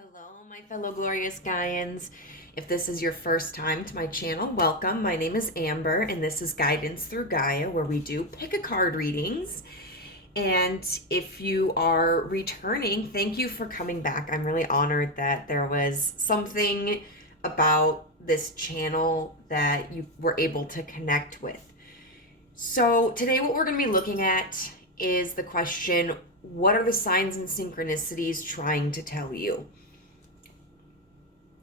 Hello, my fellow glorious Gaians. If this is your first time to my channel, welcome. My name is Amber, and this is Guidance Through Gaia, where we do pick-a-card readings. And if you are returning, thank you for coming back. I'm really honored that there was something about this channel that you were able to connect with. So today what we're going to be looking at is the question, what are the signs and synchronicities trying to tell you?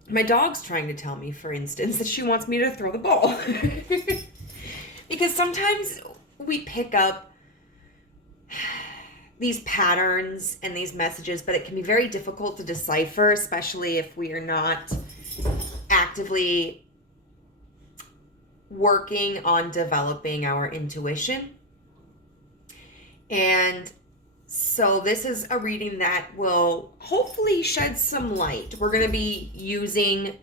My dog's trying to tell me, for instance, that she wants me to throw the ball. Because sometimes we pick up these patterns and these messages, but it can be very difficult to decipher, especially if we are not actively working on developing our intuition. And so this is a reading that will hopefully shed some light. We're going to be using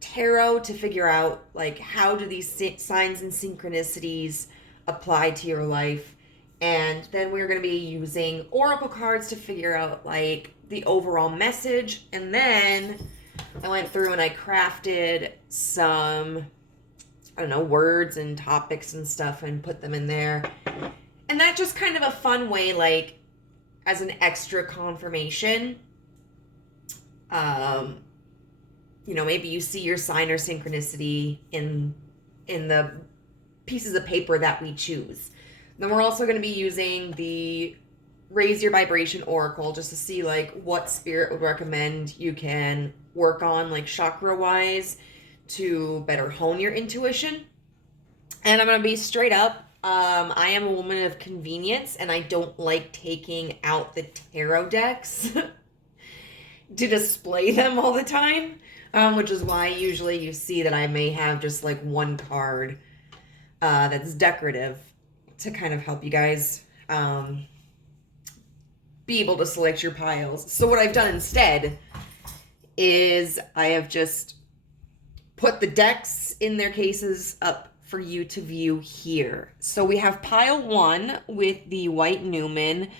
tarot to figure out, like, how do these signs and synchronicities apply to your life. And then we're going to be using oracle cards to figure out, like, the overall message. And then I went through and I crafted some, I don't know, words and topics and stuff and put them in there. And that's just kind of a fun way, like, as an extra confirmation. Maybe you see your sign or synchronicity in the pieces of paper that we choose. Then we're also going to be using the Raise Your Vibration Oracle just to see, like, what spirit would recommend you can work on, like, chakra-wise, to better hone your intuition. And I'm going to be straight up. I am a woman of convenience, and I don't like taking out the tarot decks to display them all the time, which is why usually you see that I may have just, like, one card that's decorative to kind of help you guys be able to select your piles. So what I've done instead is I have just put the decks in their cases up for you to view here. So we have pile 1 with the White Newman,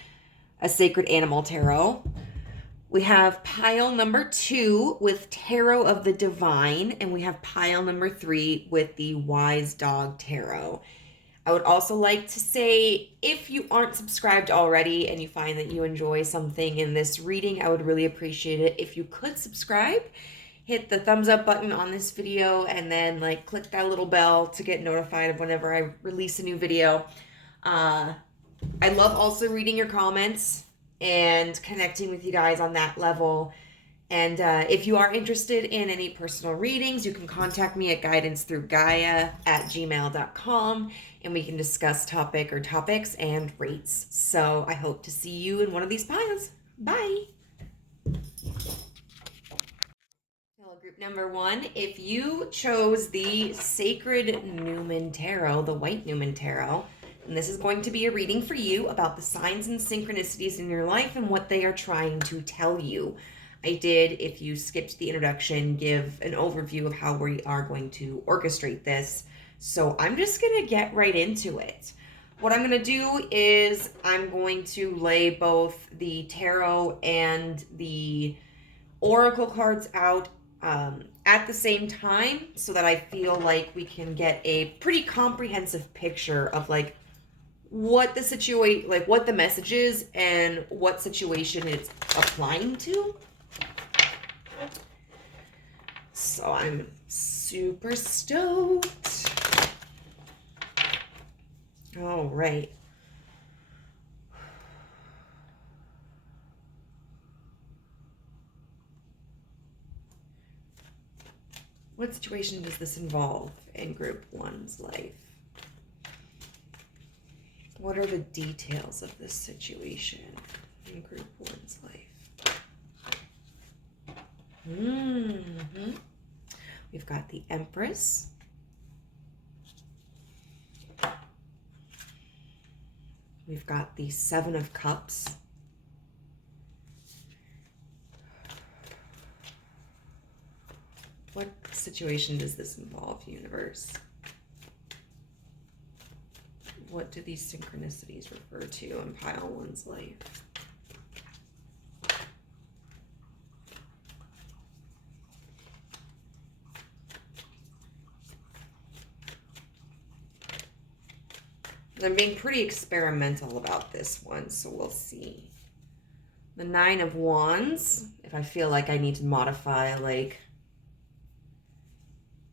a Sacred Animal Tarot. We have pile number 2 with Tarot of the Divine, and we have pile number 3 with the Wise Dog Tarot. I would also like to say, if you aren't subscribed already and you find that you enjoy something in this reading, I would really appreciate it if you could subscribe. Hit the thumbs up button on this video, and then, like, click that little bell to get notified of whenever I release a new video. I love also reading your comments and connecting with you guys on that level. And if you are interested in any personal readings, you can contact me at guidancethroughgaia@gmail.com, and we can discuss topics and rates. So I hope to see you in one of these piles. Bye. Group number 1, if you chose the Sacred Newman Tarot, the White Newman Tarot, and this is going to be a reading for you about the signs and synchronicities in your life and what they are trying to tell you. I did, if you skipped the introduction, give an overview of how we are going to orchestrate this. So I'm just going to get right into it. What I'm going to do is I'm going to lay both the tarot and the oracle cards out at the same time, so that I feel like we can get a pretty comprehensive picture of, like, what the situation, like, what the message is and what situation it's applying to. So I'm super stoked. All right. What situation does this involve in Group 1's life? What are the details of this situation in Group 1's life? We've got the Empress. We've got the Seven of Cups. What situation does this involve, universe? What do these synchronicities refer to in pile 1's life? I'm being pretty experimental about this one, so we'll see. The Nine of Wands, if I feel like I need to modify, like,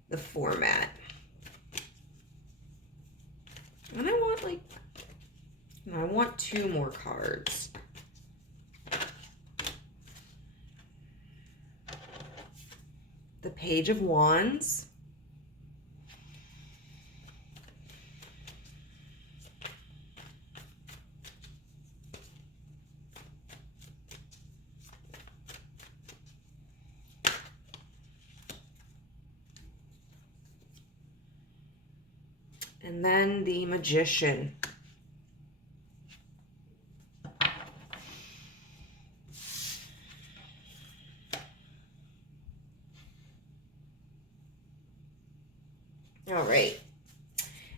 the format. And I want 2 more cards. The Page of Wands. And then the Magician. All right.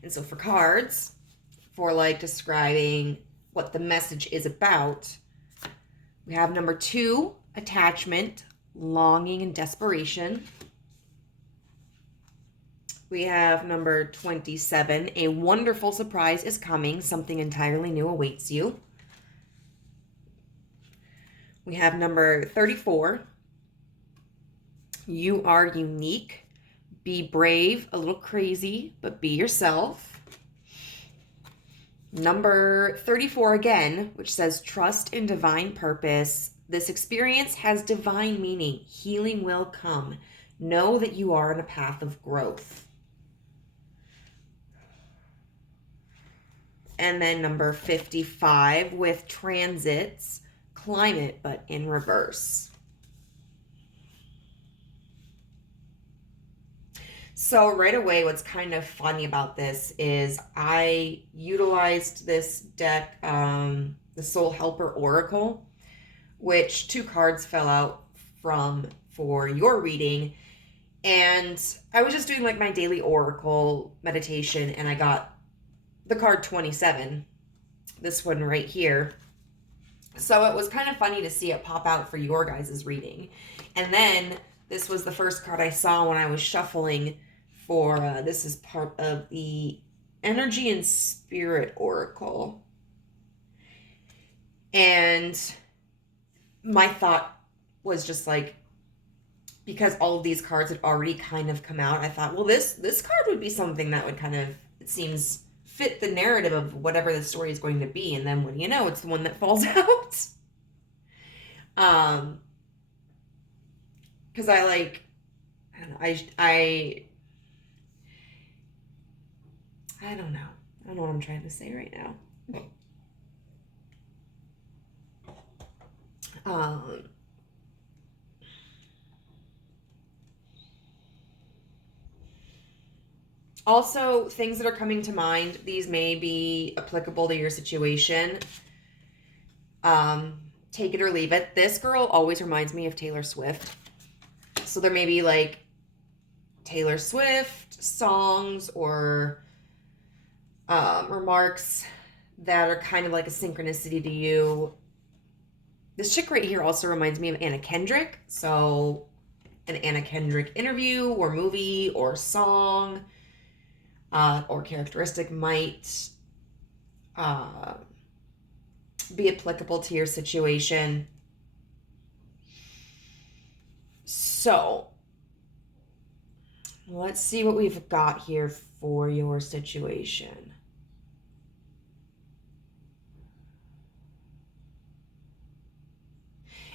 And so for cards, for like describing what the message is about, we have number 2, attachment, longing, and desperation. We have number 27, a wonderful surprise is coming. Something entirely new awaits you. We have number 34, you are unique. Be brave, a little crazy, but be yourself. Number 34 again, which says trust in divine purpose. This experience has divine meaning. Healing will come. Know that you are on a path of growth. And then number 55 with transits, climate, but in reverse. So right away, what's kind of funny about this is I utilized this deck, the Soul Helper Oracle, which 2 cards fell out from for your reading. And I was just doing like my daily Oracle meditation, and I got the card 27, this one right here. So it was kind of funny to see it pop out for your guys' reading. And then this was the first card I saw when I was shuffling for, this is part of the Energy and Spirit Oracle. And my thought was just like, because all of these cards had already kind of come out, I thought, well, this card would be something that would kind of, it seems, fit the narrative of whatever the story is going to be. And then what do you know, it's the one that falls out. Because I like, I don't know, I don't know. I don't know what I'm trying to say right now. Also, things that are coming to mind, these may be applicable to your situation. Take it or leave it. This girl always reminds me of Taylor Swift. So there may be like Taylor Swift songs or remarks that are kind of like a synchronicity to you. This chick right here also reminds me of Anna Kendrick. So an Anna Kendrick interview or movie or song or characteristic might be applicable to your situation. So let's see what we've got here for your situation.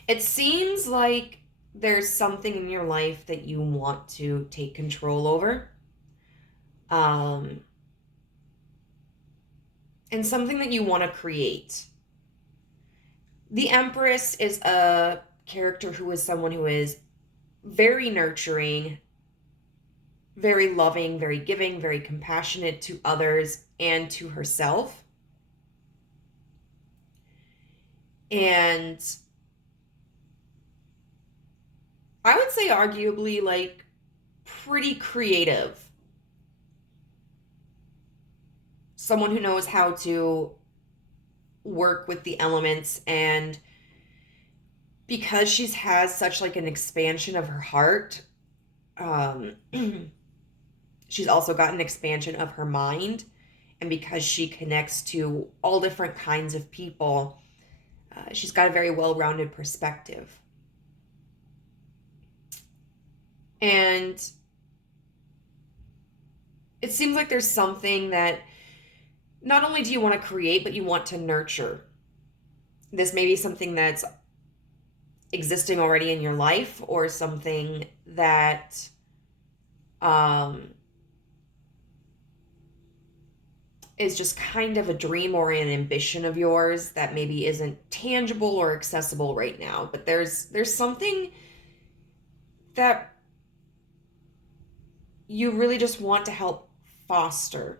It seems like there's something in your life that you want to take control over. And something that you want to create. The Empress is a character who is someone who is very nurturing, very loving, very giving, very compassionate to others and to herself. And I would say arguably like pretty creative. Someone who knows how to work with the elements, and because she has such like an expansion of her heart, she's also got an expansion of her mind, and because she connects to all different kinds of people, she's got a very well-rounded perspective. And it seems like there's something that not only do you want to create, but you want to nurture. This may be something that's existing already in your life, or something that is just kind of a dream or an ambition of yours that maybe isn't tangible or accessible right now. But there's something that you really just want to help foster.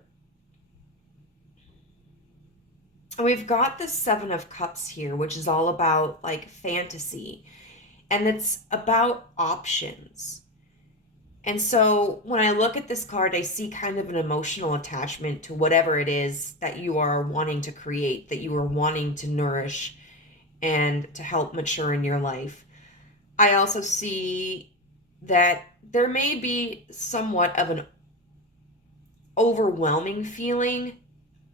And we've got the Seven of Cups here, which is all about like fantasy, and it's about options. And so when I look at this card, I see kind of an emotional attachment to whatever it is that you are wanting to create, that you are wanting to nourish and to help mature in your life. I also see that there may be somewhat of an overwhelming feeling.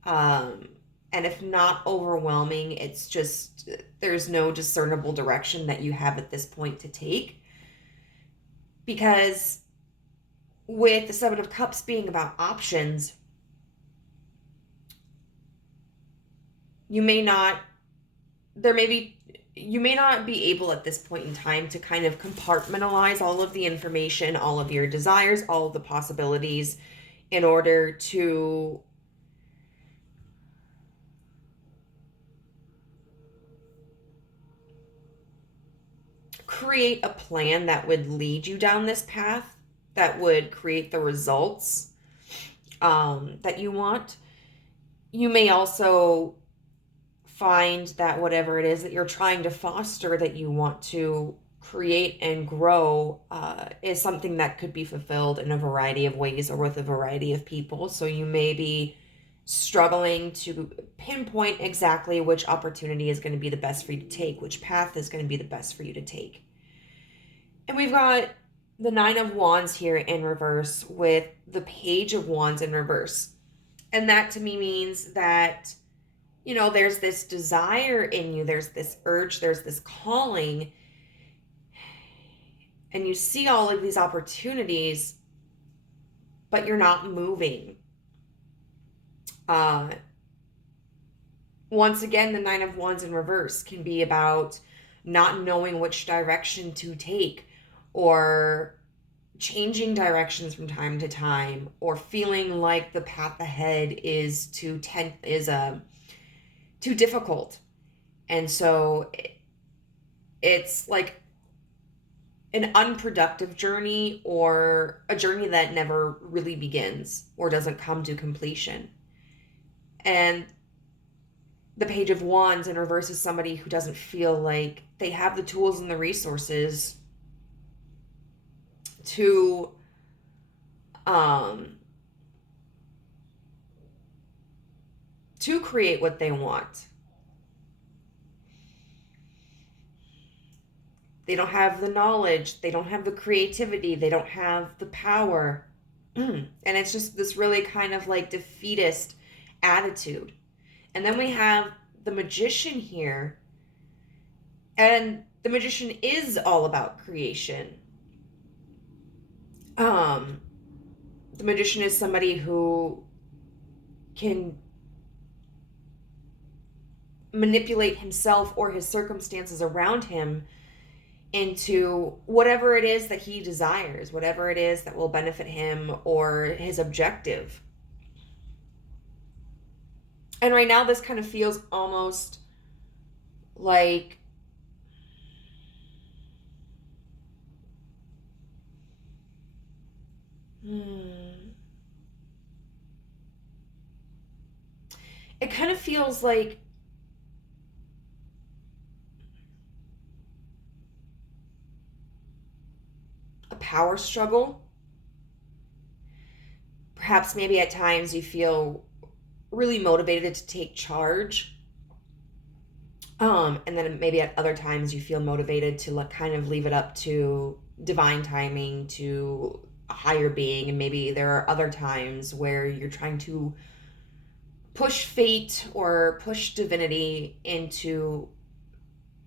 And if not overwhelming, it's just there's no discernible direction that you have at this point to take. Because with the Seven of Cups being about options, you may not be able at this point in time to kind of compartmentalize all of the information, all of your desires, all of the possibilities in order to create a plan that would lead you down this path, that would create the results that you want. You may also find that whatever it is that you're trying to foster, that you want to create and grow, is something that could be fulfilled in a variety of ways or with a variety of people. So you may be struggling to pinpoint exactly which opportunity is going to be the best for you to take, which path is going to be the best for you to take. And we've got the Nine of Wands here in reverse with the Page of Wands in reverse. And that to me means that, you know, there's this desire in you, there's this urge, there's this calling, and you see all of these opportunities, but you're not moving. Once again, the Nine of Wands in reverse can be about not knowing which direction to take, or changing directions from time to time, or feeling like the path ahead is too difficult. And so it's like an unproductive journey, or a journey that never really begins or doesn't come to completion. And the Page of Wands in reverse is somebody who doesn't feel like they have the tools and the resources to create what they want. They don't have the knowledge, they don't have the creativity, they don't have the power. And it's just this really kind of like defeatist attitude. And then we have the Magician here. And the Magician is all about creation. The Magician is somebody who can manipulate himself or his circumstances around him into whatever it is that he desires, whatever it is that will benefit him or his objective. And right now this kind of feels almost like it kind of feels like a power struggle. Perhaps maybe at times you feel really motivated to take charge. And then maybe at other times you feel motivated to kind of leave it up to divine timing, to a higher being. And maybe there are other times where you're trying to push fate or push divinity into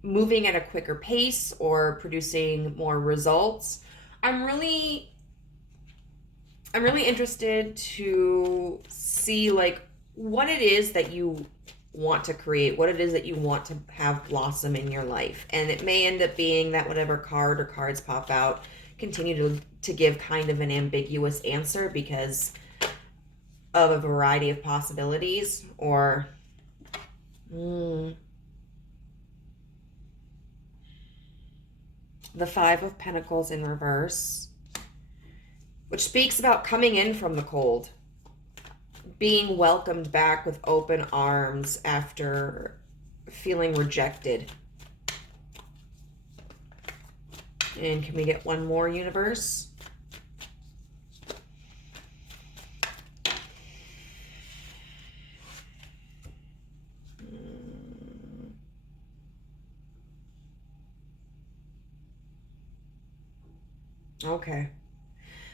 moving at a quicker pace or producing more results. I'm really interested to see like what it is that you want to create, what it is that you want to have blossom in your life. And it may end up being that whatever card or cards pop out continue to give kind of an ambiguous answer because of a variety of possibilities, or the Five of Pentacles in reverse, which speaks about coming in from the cold, being welcomed back with open arms after feeling rejected. And can we get one more, universe? Okay.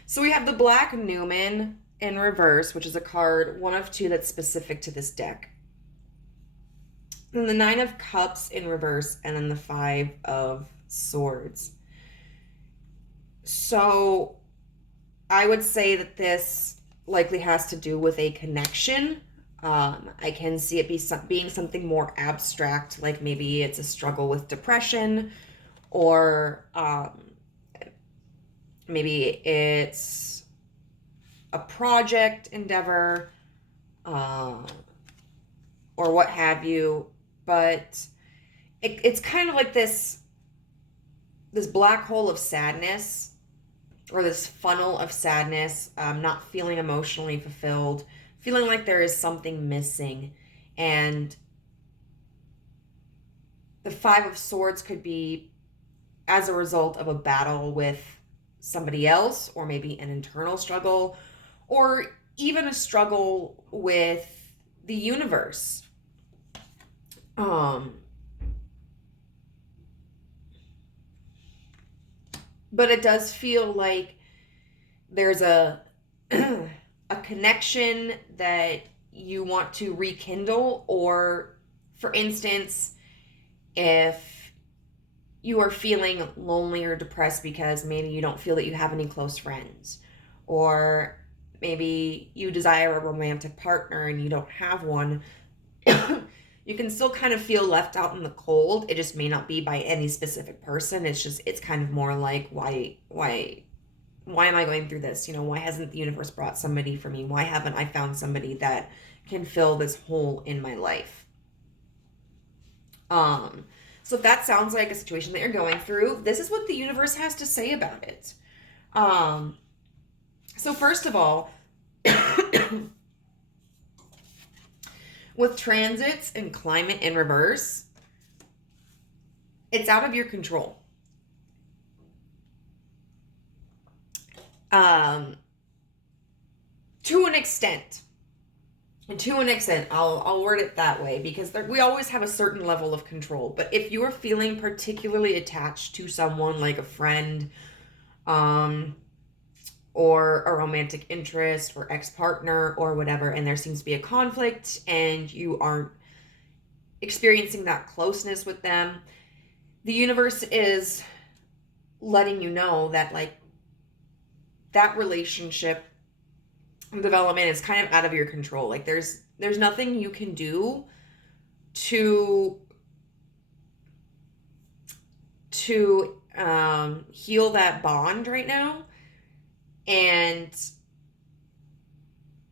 So we have the Black Newman in reverse, which is a card, one of two that's specific to this deck. And the Nine of Cups in reverse, and then the Five of Swords. So I would say that this likely has to do with a connection. I can see it being something more abstract, like maybe it's a struggle with depression, or maybe it's a project endeavor, or what have you. But it's kind of like this black hole of sadness, or this funnel of sadness, not feeling emotionally fulfilled, feeling like there is something missing. And the Five of Swords could be as a result of a battle with somebody else, or maybe an internal struggle, or even a struggle with the universe. But it does feel like there's a a connection that you want to rekindle, or for instance, if you are feeling lonely or depressed because maybe you don't feel that you have any close friends, or maybe you desire a romantic partner and you don't have one, you can still kind of feel left out in the cold. It just may not be by any specific person. It's kind of more like, why am I going through this? Why hasn't the universe brought somebody for me? Why haven't I found somebody that can fill this hole in my life? So if that sounds like a situation that you're going through, this is what the universe has to say about it. So first of all, with transits and climate in reverse, it's out of your control. To an extent. And to an extent, I'll word it that way, because we always have a certain level of control. But if you're feeling particularly attached to someone, like a friend, or a romantic interest, or ex-partner, or whatever, and there seems to be a conflict and you aren't experiencing that closeness with them, the universe is letting you know that like that relationship development is kind of out of your control. Like there's nothing you can do to heal that bond right now and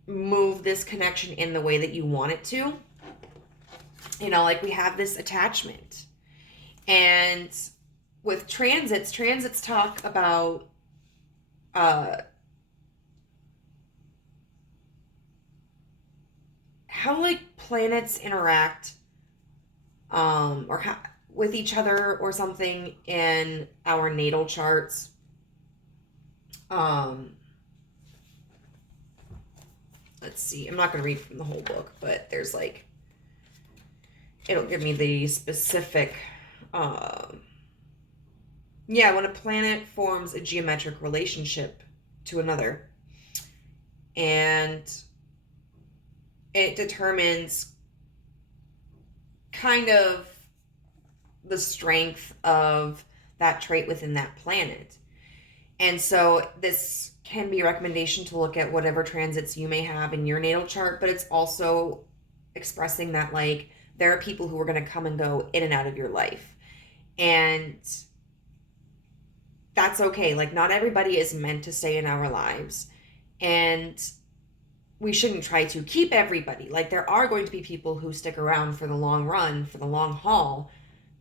move this connection in the way that you want it to. Like we have this attachment. And with transits talk about how like planets interact or how, with each other or something in our natal charts. Let's see, I'm not going to read from the whole book, but there's like, it'll give me the specific, when a planet forms a geometric relationship to another, and it determines kind of the strength of that trait within that planet. And so this can be a recommendation to look at whatever transits you may have in your natal chart, but it's also expressing that, like, there are people who are going to come and go in and out of your life. And that's okay. Like, not everybody is meant to stay in our lives. And we shouldn't try to keep everybody. Like, there are going to be people who stick around for the long run, for the long haul.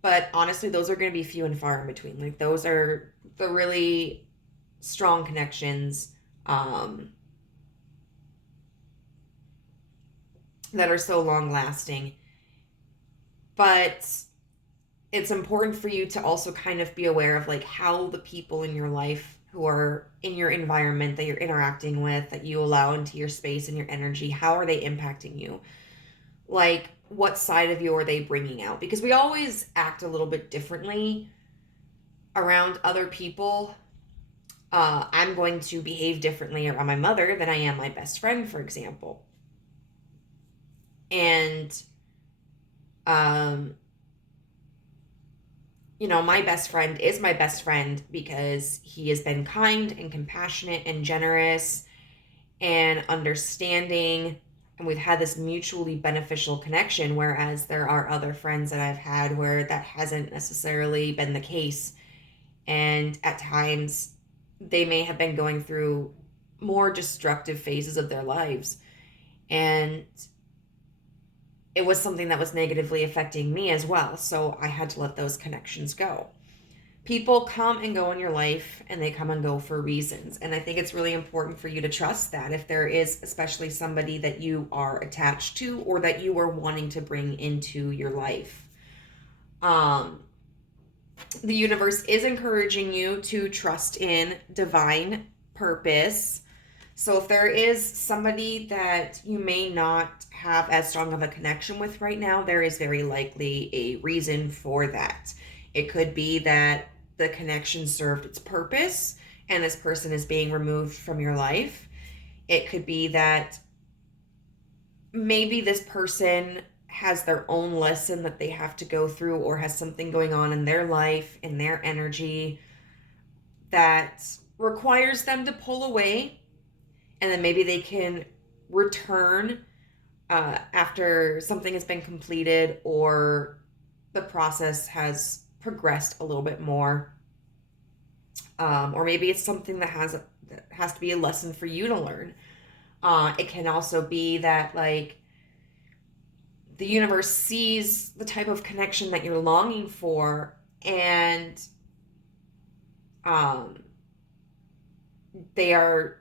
But honestly, those are going to be few and far in between. Like, those are the really strong connections that are so long lasting. But it's important for you to also kind of be aware of, like, how the people in your life who are in your environment that you're interacting with, that you allow into your space and your energy, how are they impacting you? Like, what side of you are they bringing out? Because we always act a little bit differently around other people. I'm going to behave differently around my mother than I am my best friend, for example. And, you know, my best friend is my best friend because he has been kind and compassionate and generous and understanding. And we've had this mutually beneficial connection, whereas there are other friends that I've had where that hasn't necessarily been the case. And at times, they may have been going through more destructive phases of their lives. And it was something that was negatively affecting me as well. So I had to let those connections go. People come and go in your life, and they come and go for reasons. And I think it's really important for you to trust that if there is especially somebody that you are attached to or that you are wanting to bring into your life. The universe is encouraging you to trust in divine purpose. So if there is somebody that you may not have as strong of a connection with right now, there is very likely a reason for that. It could be that the connection served its purpose and this person is being removed from your life. It could be that maybe this person has their own lesson that they have to go through or has something going on in their life, in their energy, that requires them to pull away, and then maybe they can return after something has been completed or the process has progressed a little bit more. Or maybe it's something that has to be a lesson for you to learn. It can also be that, like, the universe sees the type of connection that you're longing for, and they are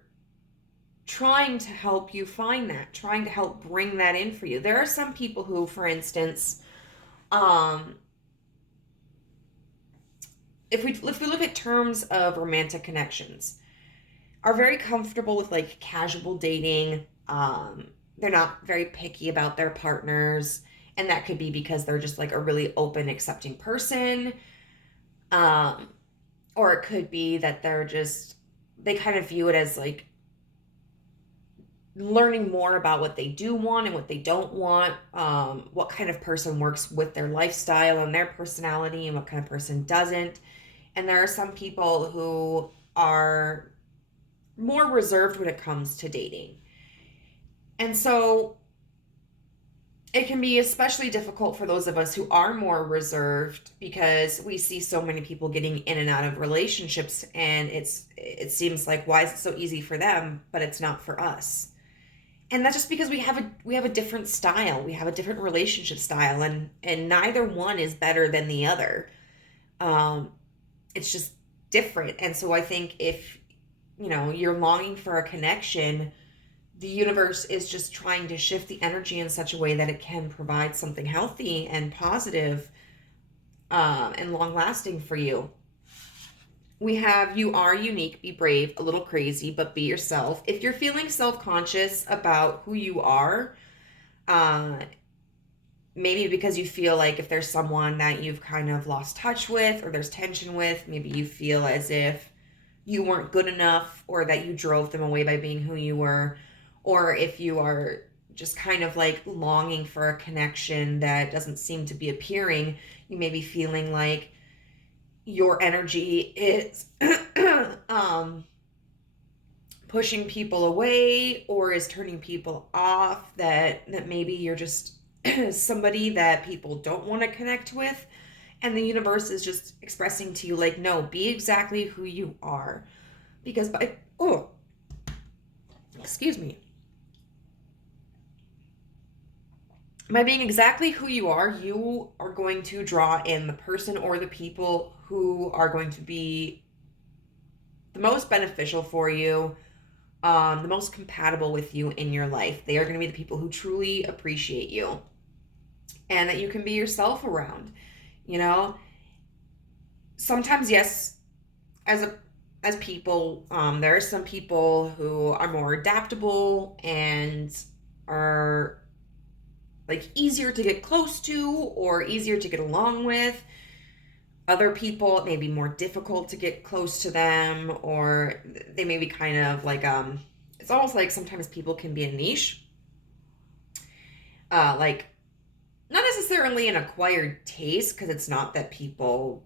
trying to help you find that, trying to help bring that in for you. There are some people who, for instance, if we look at terms of romantic connections, are very comfortable with, like, casual dating. They're not very picky about their partners, and that could be because they're just, like, a really open, accepting person. Or it could be that they kind of view it as, like, learning more about what they do want and what they don't want, what kind of person works with their lifestyle and their personality and what kind of person doesn't. And there are some people who are more reserved when it comes to dating. And so it can be especially difficult for those of us who are more reserved, because we see so many people getting in and out of relationships, and it seems like, why is it so easy for them, but it's not for us? And that's just because we have a different style. We have a different relationship style, and neither one is better than the other. It's just different. And so I think if, you know, you're longing for a connection, the universe is just trying to shift the energy in such a way that it can provide something healthy and positive, and long lasting for you. We have, you are unique, be brave, a little crazy, but be yourself. If you're feeling self-conscious about who you are, maybe because you feel like if there's someone that you've kind of lost touch with or there's tension with, maybe you feel as if you weren't good enough or that you drove them away by being who you were, or if you are just kind of like longing for a connection that doesn't seem to be appearing. You may be feeling like your energy is pushing people away or is turning people off, that maybe you're just somebody that people don't want to connect with, and the universe is just expressing to you like, no, be exactly who you are, because excuse me, by being exactly who you are going to draw in the person or the people who are going to be the most beneficial for you, the most compatible with you in your life. They are going to be the people who truly appreciate you and that you can be yourself around. You know, sometimes, yes, as people, there are some people who are more adaptable and are like easier to get close to or easier to get along with. Other people, it may be more difficult to get close to them, or they may be kind of like, it's almost like sometimes people can be a niche. Like, not necessarily an acquired taste, because it's not that people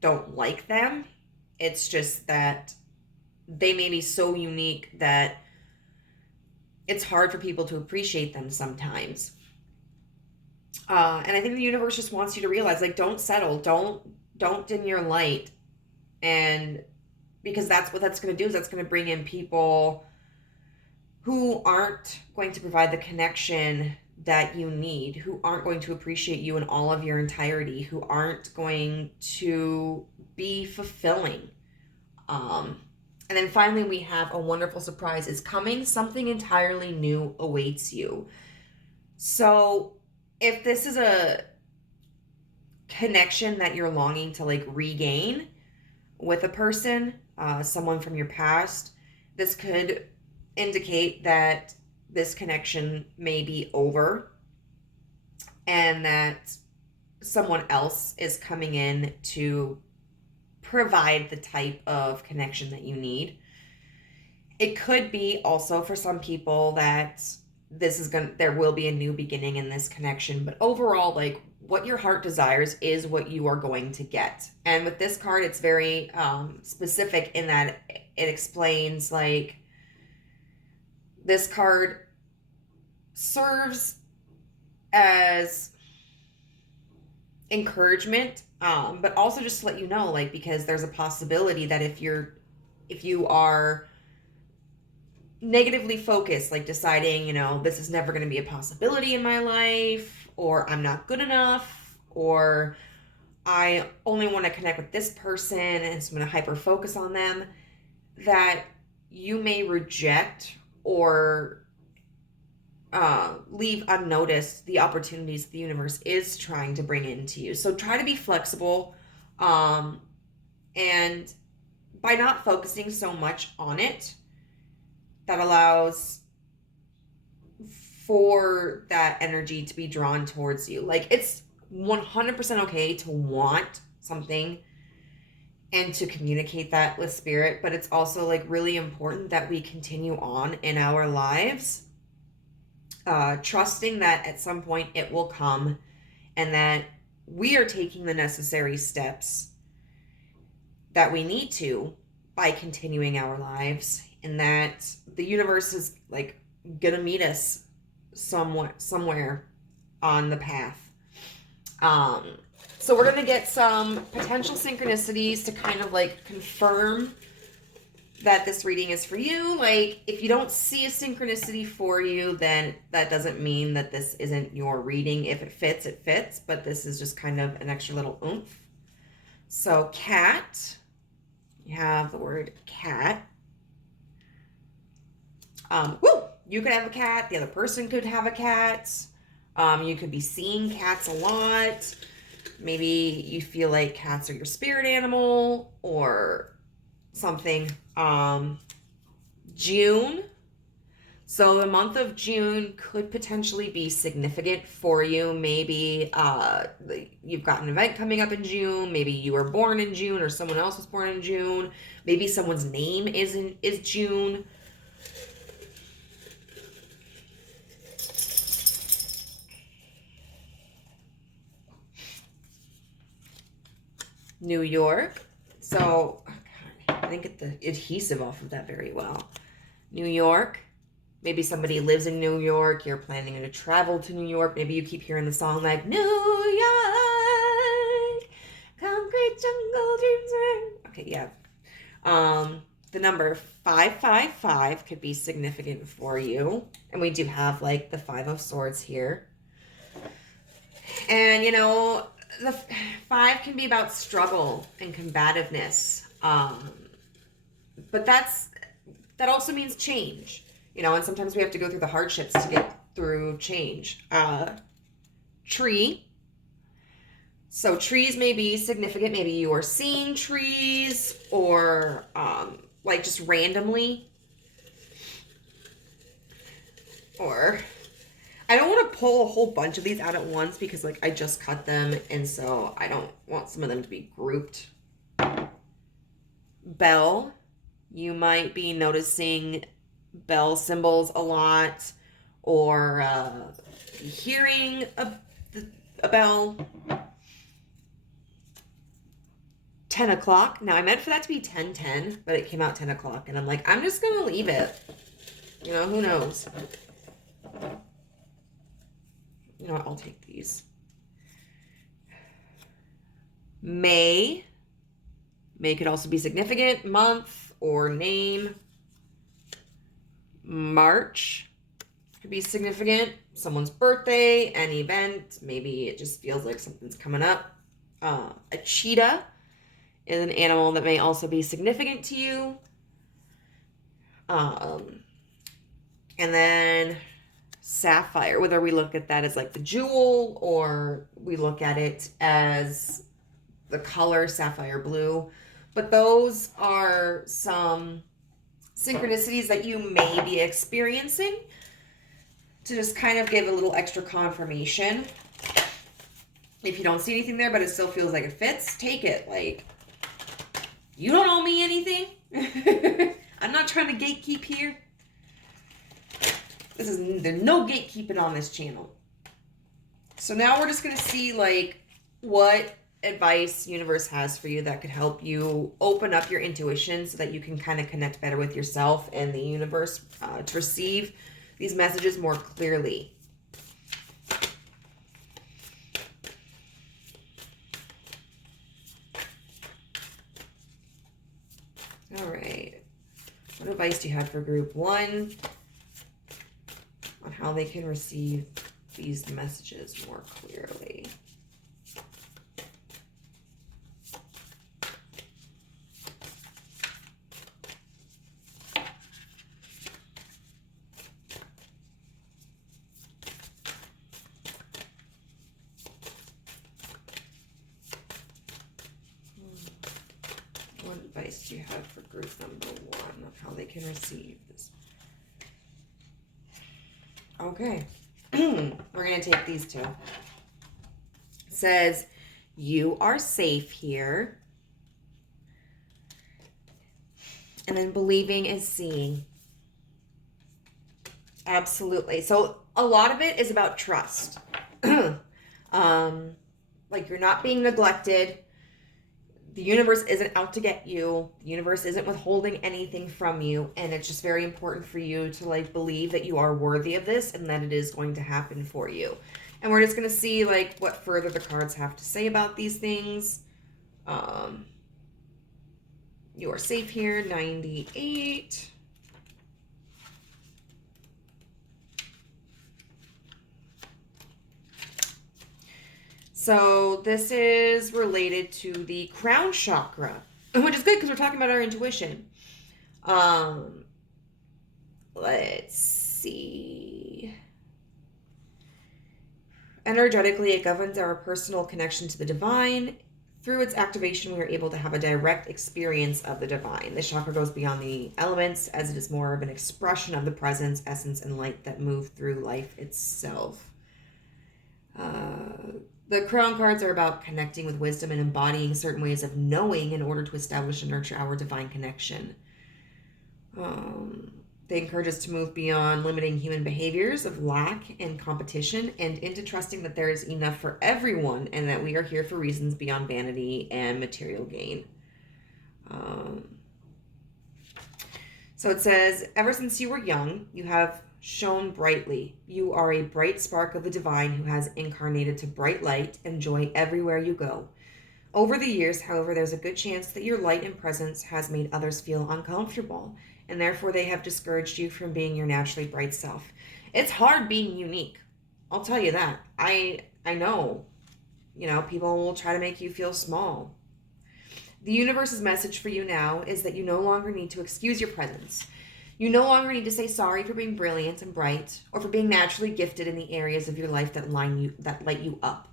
don't like them. It's just that they may be so unique that it's hard for people to appreciate them sometimes. And I think the universe just wants you to realize, like, don't settle, don't dim your light. And because that's what that's going to do, is that's going to bring in people who aren't going to provide the connection that you need, who aren't going to appreciate you in all of your entirety, who aren't going to be fulfilling. And then finally, we have a wonderful surprise is coming. Something entirely new awaits you. So if this is a connection that you're longing to like regain with a person, someone from your past, this could indicate that this connection may be over and that someone else is coming in to provide the type of connection that you need. It could be also for some people that there will be a new beginning in this connection, but overall, like, what your heart desires is what you are going to get. And with this card, it's very specific in that it explains, like, this card serves as encouragement, but also just to let you know, like, because there's a possibility that if you are negatively focused, like deciding, this is never going to be a possibility in my life, or I'm not good enough, or I only want to connect with this person and so I'm going to hyper focus on them, that you may reject or leave unnoticed the opportunities the universe is trying to bring into you. So try to be flexible, and by not focusing so much on it, that allows for that energy to be drawn towards you. Like, it's 100% okay to want something and to communicate that with spirit, but it's also like really important that we continue on in our lives, trusting that at some point it will come and that we are taking the necessary steps that we need to by continuing our lives, and that the universe is like gonna meet us somewhere on the path. So we're gonna get some potential synchronicities to kind of like confirm that this reading is for you. Like, if you don't see a synchronicity for you, then that doesn't mean that this isn't your reading. If it fits, it fits, but this is just kind of an extra little oomph. So cat, you have the word cat. You could have a cat, the other person could have a cat. You could be seeing cats a lot. Maybe you feel like cats are your spirit animal or something. June. So the month of June could potentially be significant for you. Maybe you've got an event coming up in June. Maybe you were born in June or someone else was born in June. Maybe someone's name is June. New York. So, God, I didn't get the adhesive off of that very well. New York. Maybe somebody lives in New York. You're planning to travel to New York. Maybe you keep hearing the song like, New York, concrete jungle dreams. Okay, yeah. The number 555 could be significant for you. And we do have like the 5 of Swords here. And, you know, the 5 can be about struggle and combativeness. But that also means change. You know, and sometimes we have to go through the hardships to get through change. Tree. So trees may be significant. Maybe you are seeing trees or like just randomly. Or I don't want to pull a whole bunch of these out at once because like I just cut them. And so I don't want some of them to be grouped. Bell. You might be noticing bell symbols a lot, or hearing a bell. 10 o'clock. Now I meant for that to be 10:10, but it came out 10 o'clock, and I'm like, I'm just gonna leave it. You know, who knows? You know what? I'll take these. May could also be significant, month or name. March could be significant, someone's birthday, an event, maybe it just feels like something's coming up. A cheetah is an animal that may also be significant to you. And then sapphire, whether we look at that as like the jewel or we look at it as the color sapphire blue. But those are some synchronicities that you may be experiencing to just kind of give a little extra confirmation. If you don't see anything there, but it still feels like it fits, take it. Like, you don't owe me anything. I'm not trying to gatekeep here. There's no gatekeeping on this channel. So now we're just going to see like what advice universe has for you that could help you open up your intuition so that you can kind of connect better with yourself and the universe to receive these messages more clearly. All right. What advice do you have for group 1 on how they can receive these messages more clearly? What advice do you have for group number 1 on how they can receive this? Okay. We're going to take these two. It says, you are safe here. And then believing is seeing. Absolutely. So a lot of it is about trust. Like you're not being neglected. The universe isn't out to get you. The universe isn't withholding anything from you. And it's just very important for you to like believe that you are worthy of this and that it is going to happen for you. And we're just going to see like what further the cards have to say about these things. You are safe here, 98. So this is related to the crown chakra, which is good because we're talking about our intuition. Let's see. Energetically, it governs our personal connection to the divine. Through its activation, we are able to have a direct experience of the divine. This chakra goes beyond the elements as it is more of an expression of the presence, essence, and light that move through life itself. The crown cards are about connecting with wisdom and embodying certain ways of knowing in order to establish and nurture our divine connection. They encourage us to move beyond limiting human behaviors of lack and competition and into trusting that there is enough for everyone and that we are here for reasons beyond vanity and material gain. So it says, ever since you were young, you have shone brightly. You are a bright spark of the divine who has incarnated to bright light and joy everywhere you go. Over the years, however, there's a good chance that your light and presence has made others feel uncomfortable, and therefore they have discouraged you from being your naturally bright self. It's hard being unique. I'll tell you that. I know, people will try to make you feel small. The universe's message for you now is that you no longer need to excuse your presence. You no longer need to say sorry for being brilliant and bright, or for being naturally gifted in the areas of your life that light you up.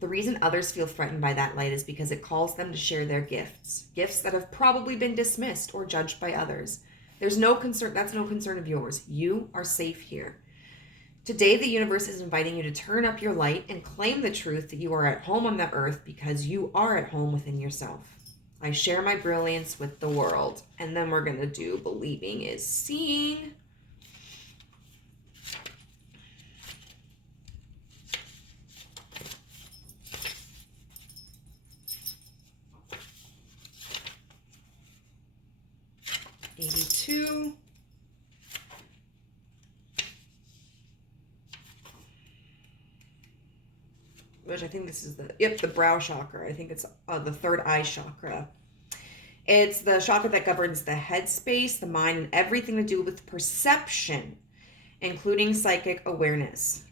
The reason others feel threatened by that light is because it calls them to share their gifts that have probably been dismissed or judged by others. There's no concern, that's no concern of yours. You are safe here. Today, the universe is inviting you to turn up your light and claim the truth that you are at home on the earth because you are at home within yourself. I share my brilliance with the world. And then we're going to do believing is seeing. $82. Which I think this is the brow chakra. I think it's the third eye chakra. It's the chakra that governs the head space, the mind, and everything to do with perception, including psychic awareness.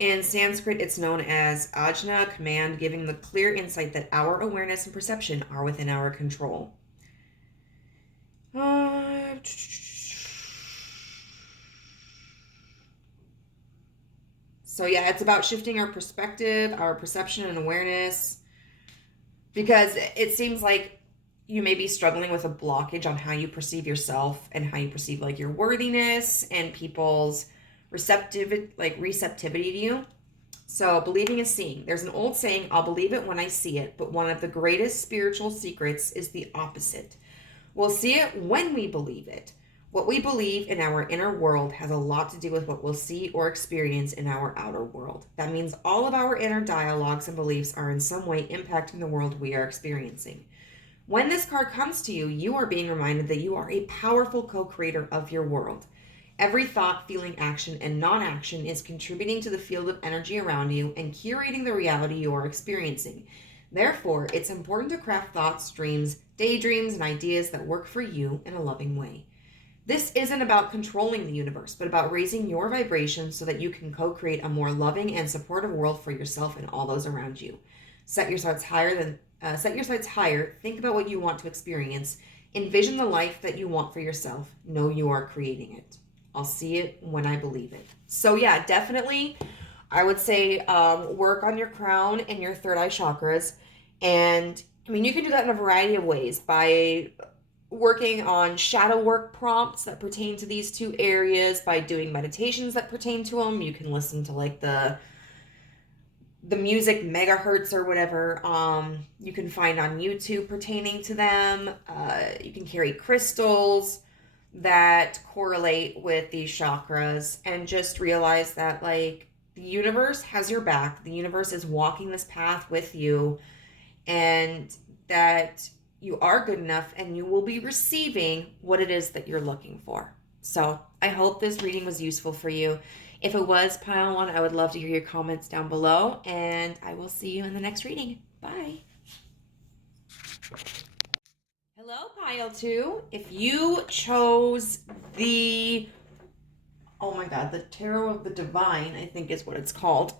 In Sanskrit, it's known as ajna, command, giving the clear insight that our awareness and perception are within our control. So yeah, it's about shifting our perspective, our perception and awareness, because it seems like you may be struggling with a blockage on how you perceive yourself and how you perceive like your worthiness and people's receptivity to you. So believing is seeing. There's an old saying, I'll believe it when I see it, but one of the greatest spiritual secrets is the opposite. We'll see it when we believe it. What we believe in our inner world has a lot to do with what we'll see or experience in our outer world. That means all of our inner dialogues and beliefs are in some way impacting the world we are experiencing. When this card comes to you, you are being reminded that you are a powerful co-creator of your world. Every thought, feeling, action, and non-action is contributing to the field of energy around you and curating the reality you are experiencing. Therefore, it's important to craft thoughts, dreams, daydreams, and ideas that work for you in a loving way. This isn't about controlling the universe, but about raising your vibration so that you can co-create a more loving and supportive world for yourself and all those around you. Set your sights higher. Think about what you want to experience. Envision the life that you want for yourself. Know you are creating it. I'll see it when I believe it. So yeah, definitely, I would say work on your crown and your third eye chakras. And I mean, you can do that in a variety of ways by working on shadow work prompts that pertain to these two areas, by doing meditations that pertain to them. You can listen to like the music megahertz or whatever you can find on YouTube pertaining to them. You can carry crystals that correlate with these chakras and just realize that like the universe has your back. The universe is walking this path with you, and that you are good enough and you will be receiving what it is that you're looking for. So I hope this reading was useful for you. If it was, pile on. I would love to hear your comments down below, and I will see you in the next reading. Bye. Hello, pile 2. If you chose the Tarot of the Divine, I think is what it's called,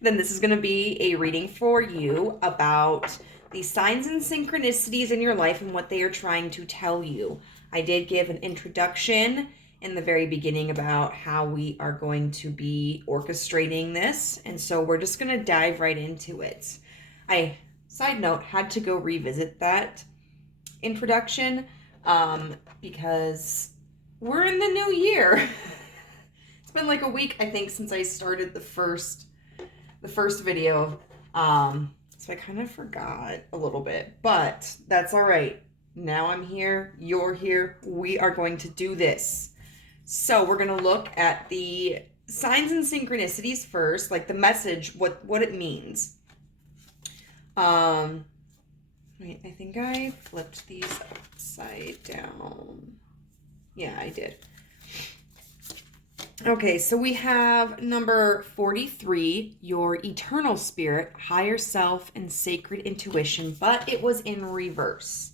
then this is going to be a reading for you about the signs and synchronicities in your life and what they are trying to tell you. I did give an introduction in the very beginning about how we are going to be orchestrating this, and so we're just going to dive right into it. Side note, had to go revisit that introduction because we're in the new year. It's been like a week, I think, since I started the first video. So I kind of forgot a little bit, but that's all right. Now I'm here, you're here, we are going to do this. So we're going to look at the signs and synchronicities first, like the message, what it means. Wait, I think I flipped these upside down. Yeah, I did. Okay, so we have number 43, your eternal spirit, higher self, and sacred intuition, but it was in reverse.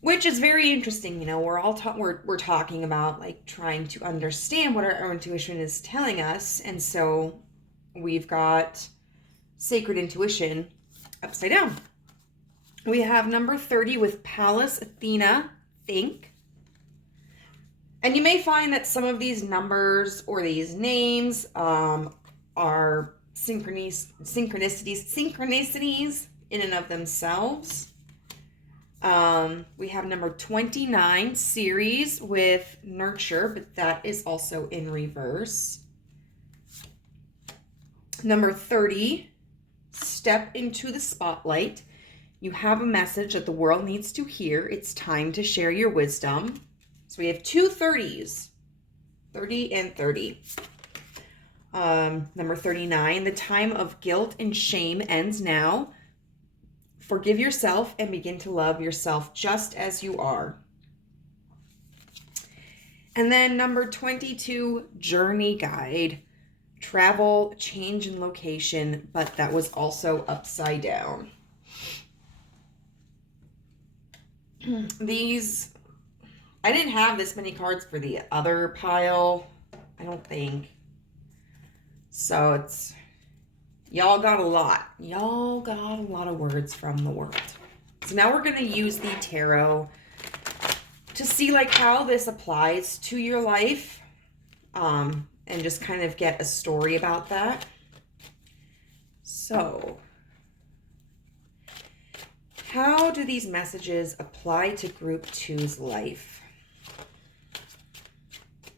Which is very interesting. You know, we're all we're talking about like trying to understand what our intuition is telling us, and so we've got sacred intuition upside down. We have number 30 with Pallas, Athena, think. And you may find that some of these numbers or these names are synchronicities in and of themselves. We have number 29, Ceres, with nurture, but that is also in reverse. Number 30, step into the spotlight. You have a message that the world needs to hear. It's time to share your wisdom. So we have two 30s, 30 and 30. Number 39, the time of guilt and shame ends now. Forgive yourself and begin to love yourself just as you are. And then number 22, journey guide. Travel, change in location, but that was also upside down. These, I didn't have this many cards for the other pile, I don't think. So it's, y'all got a lot. Y'all got a lot of words from the world. So now we're going to use the tarot to see like how this applies to your life. And just kind of get a story about that. So, how do these messages apply to Group 2's life?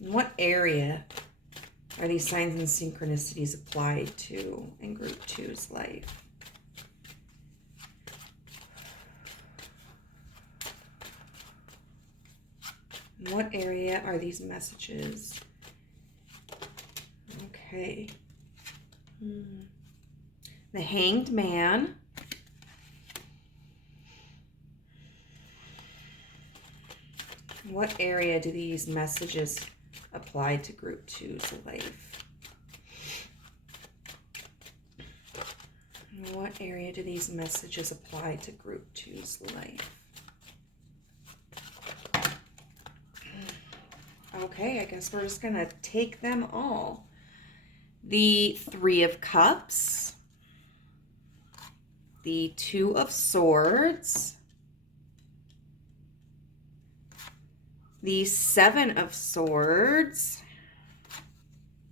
In what area are these signs and synchronicities applied to in Group 2's life? In what area are these messages? Okay. The Hanged Man. What area do these messages apply to Group 2's life? What area do these messages apply to Group 2's life? Okay, I guess we're just going to take them all. The Three of Cups. The Two of Swords. The Seven of Swords.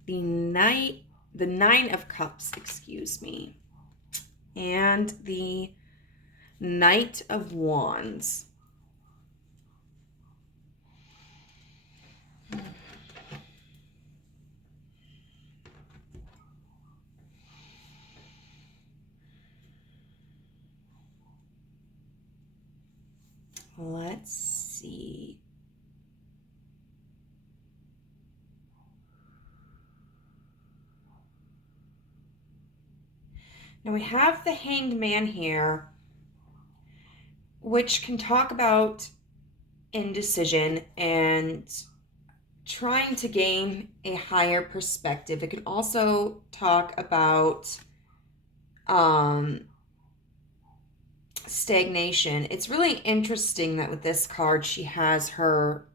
The Nine of Cups, excuse me. And the Knight of Wands. Let's see. Now we have the Hanged Man here, which can talk about indecision and trying to gain a higher perspective. It can also talk about stagnation. It's really interesting that with this card, she has her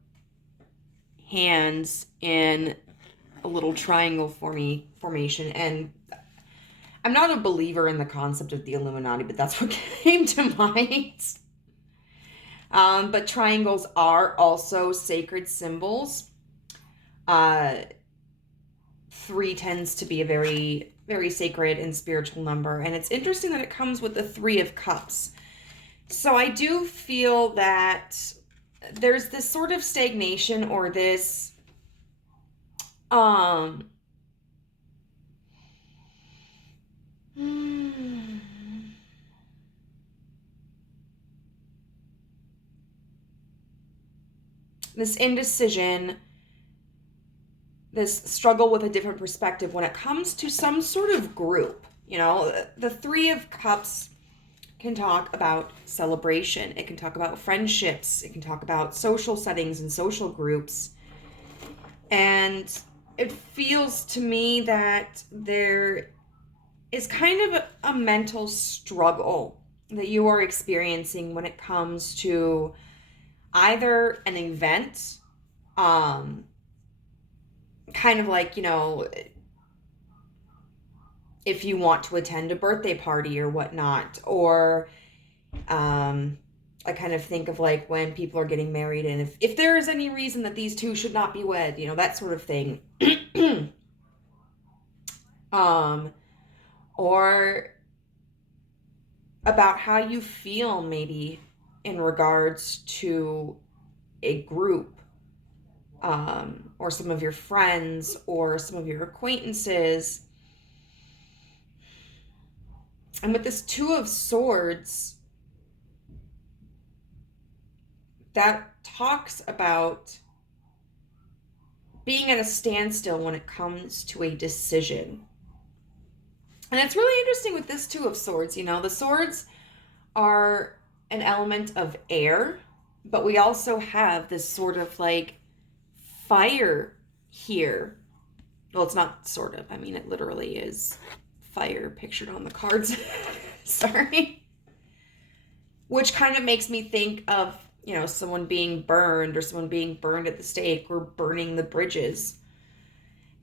hands in a little triangle formation. And I'm not a believer in the concept of the Illuminati, but that's what came to mind. But triangles are also sacred symbols. 3 tends to be a very, very sacred and spiritual number. And it's interesting that it comes with the Three of Cups. So I do feel that there's this sort of stagnation or this this indecision, this struggle with a different perspective when it comes to some sort of group. You know, the Three of Cups can talk about celebration. It can talk about friendships. It can talk about social settings and social groups. And it feels to me that there is kind of a mental struggle that you are experiencing when it comes to either an event, kind of like, you know, if you want to attend a birthday party or whatnot, or I kind of think of like when people are getting married, and if there is any reason that these two should not be wed, you know, that sort of thing. Or about how you feel maybe in regards to a group, or some of your friends or some of your acquaintances. And with this Two of Swords, that talks about being at a standstill when it comes to a decision. And it's really interesting with this Two of Swords. You know, the swords are an element of air, but we also have this sort of like fire here. Well, it's not sort of. I mean, it literally is fire pictured on the cards. Sorry. Which kind of makes me think of, you know, someone being burned, or someone being burned at the stake, or burning the bridges.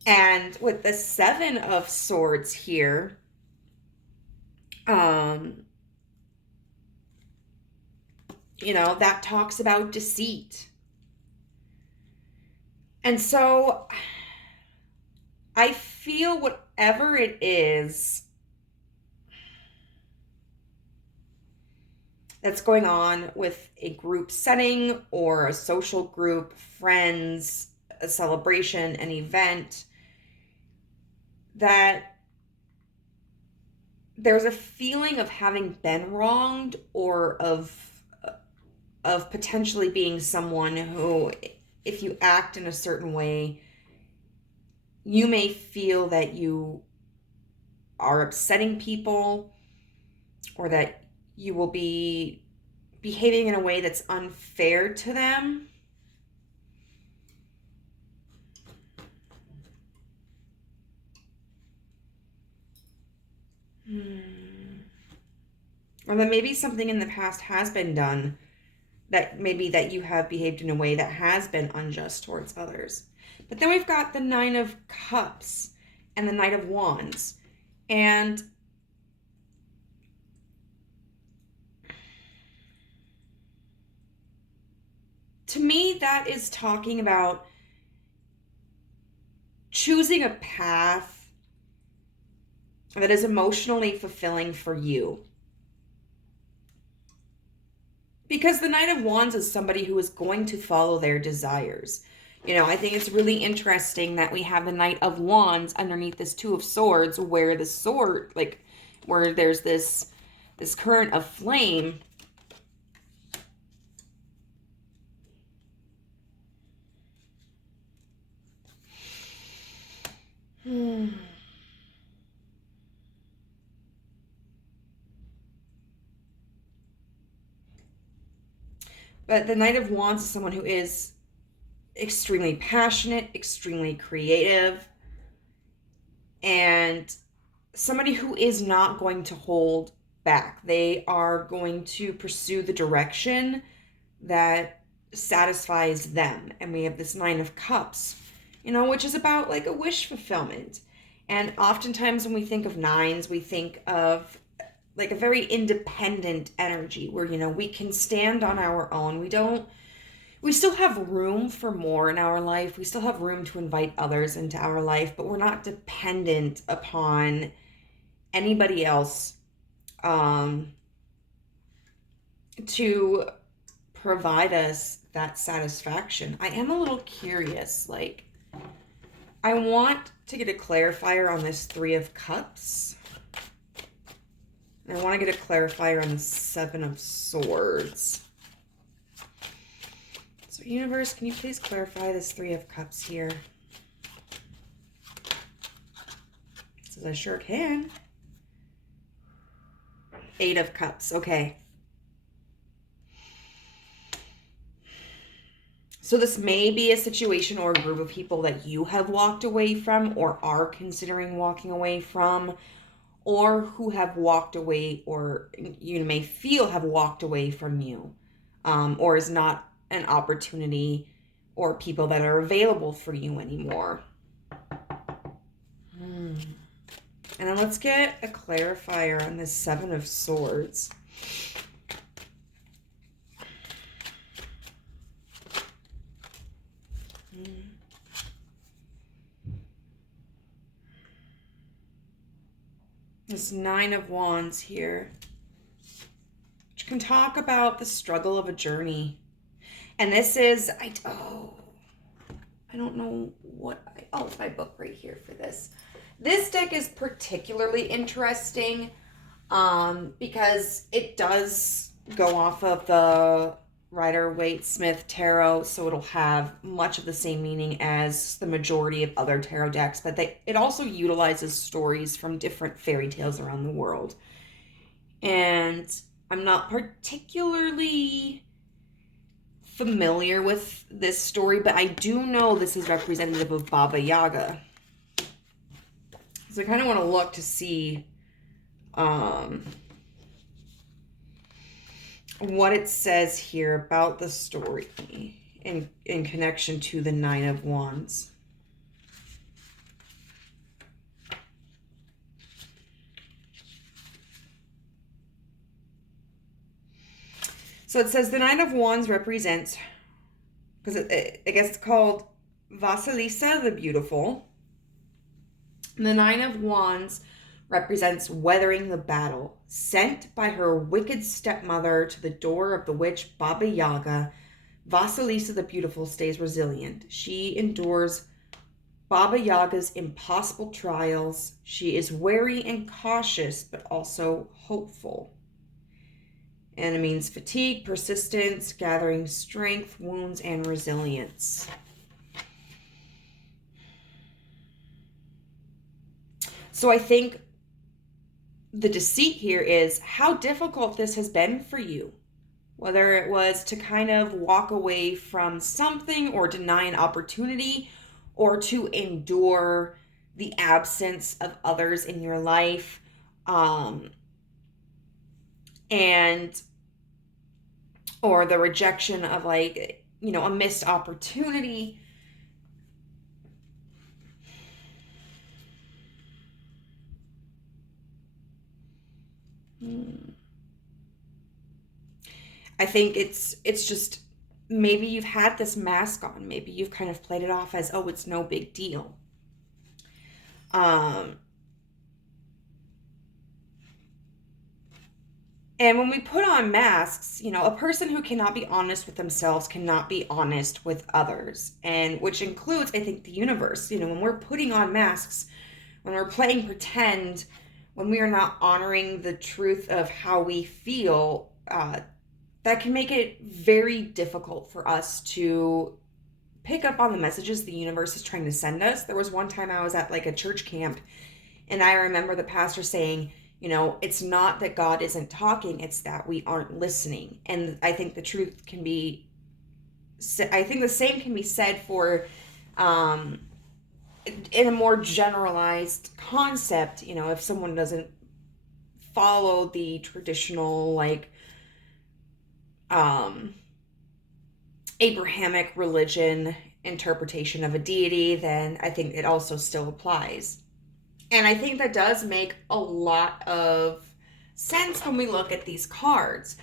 And with the Seven of Swords here, you know, that talks about deceit. And so I feel whatever it is that's going on with a group setting or a social group, friends, a celebration, an event, that there's a feeling of having been wronged, or of potentially being someone who, if you act in a certain way, you may feel that you are upsetting people, or that you will be behaving in a way that's unfair to them. Or that maybe something in the past has been done, that maybe that you have behaved in a way that has been unjust towards others. But then we've got the Nine of Cups and the Knight of Wands. And to me, that is talking about choosing a path that is emotionally fulfilling for you. Because the Knight of Wands is somebody who is going to follow their desires. You know, I think it's really interesting that we have the Knight of Wands underneath this Two of Swords, where the sword, like, where there's this current of flame. But the Knight of Wands is someone who is extremely passionate, extremely creative, and somebody who is not going to hold back. They are going to pursue the direction that satisfies them. And we have this Nine of Cups, you know, which is about like a wish fulfillment. And oftentimes when we think of nines, we think of like a very independent energy where, you know, we can stand on our own. We still have room for more in our life. We still have room to invite others into our life, but we're not dependent upon anybody else to provide us that satisfaction. I am a little curious. Like, I want to get a clarifier on this Three of Cups. And I want to get a clarifier on the Seven of Swords. So So universe, can you please clarify this Three of Cups here? Says I sure can. Eight of Cups. Okay. So this may be a situation or a group of people that you have walked away from or are considering walking away from, or who have walked away or you may feel have walked away from you, or is not an opportunity or people that are available for you anymore. And then let's get a clarifier on this Seven of Swords. This Nine of Wands here, which can talk about the struggle of a journey. And this is, I don't know what, my book right here for this. This deck is particularly interesting because it does go off of the Rider-Waite-Smith Tarot, so it'll have much of the same meaning as the majority of other tarot decks, but it also utilizes stories from different fairy tales around the world. And I'm not particularly familiar with this story, but I do know this is representative of Baba Yaga. So I kind of want to look to see what it says here about the story in connection to the Nine of Wands. So it says the Nine of Wands represents, because I guess it's called Vasilisa the Beautiful. The Nine of Wands represents weathering the battle. Sent by her wicked stepmother to the door of the witch Baba Yaga, Vasilisa the Beautiful stays resilient. She endures Baba Yaga's impossible trials. She is wary and cautious, but also hopeful. And it means fatigue, persistence, gathering strength, wounds, and resilience. So I think the deceit here is how difficult this has been for you. Whether it was to kind of walk away from something or deny an opportunity, or to endure the absence of others in your life, and or the rejection of a missed opportunity. I think it's just, maybe you've had this mask on. Maybe you've kind of played it off as, oh, it's no big deal. And when we put on masks, a person who cannot be honest with themselves cannot be honest with others. And which includes, I think, the universe. When we're putting on masks, when we're playing pretend, when we are not honoring the truth of how we feel, that can make it very difficult for us to pick up on the messages the universe is trying to send us. There was one time I was at a church camp, and I remember the pastor saying, it's not that God isn't talking, it's that we aren't listening. And I think the truth can be, I think the same can be said for, in a more generalized concept, if someone doesn't follow the traditional, Abrahamic religion interpretation of a deity, then I think it also still applies. And I think that does make a lot of sense when we look at these cards.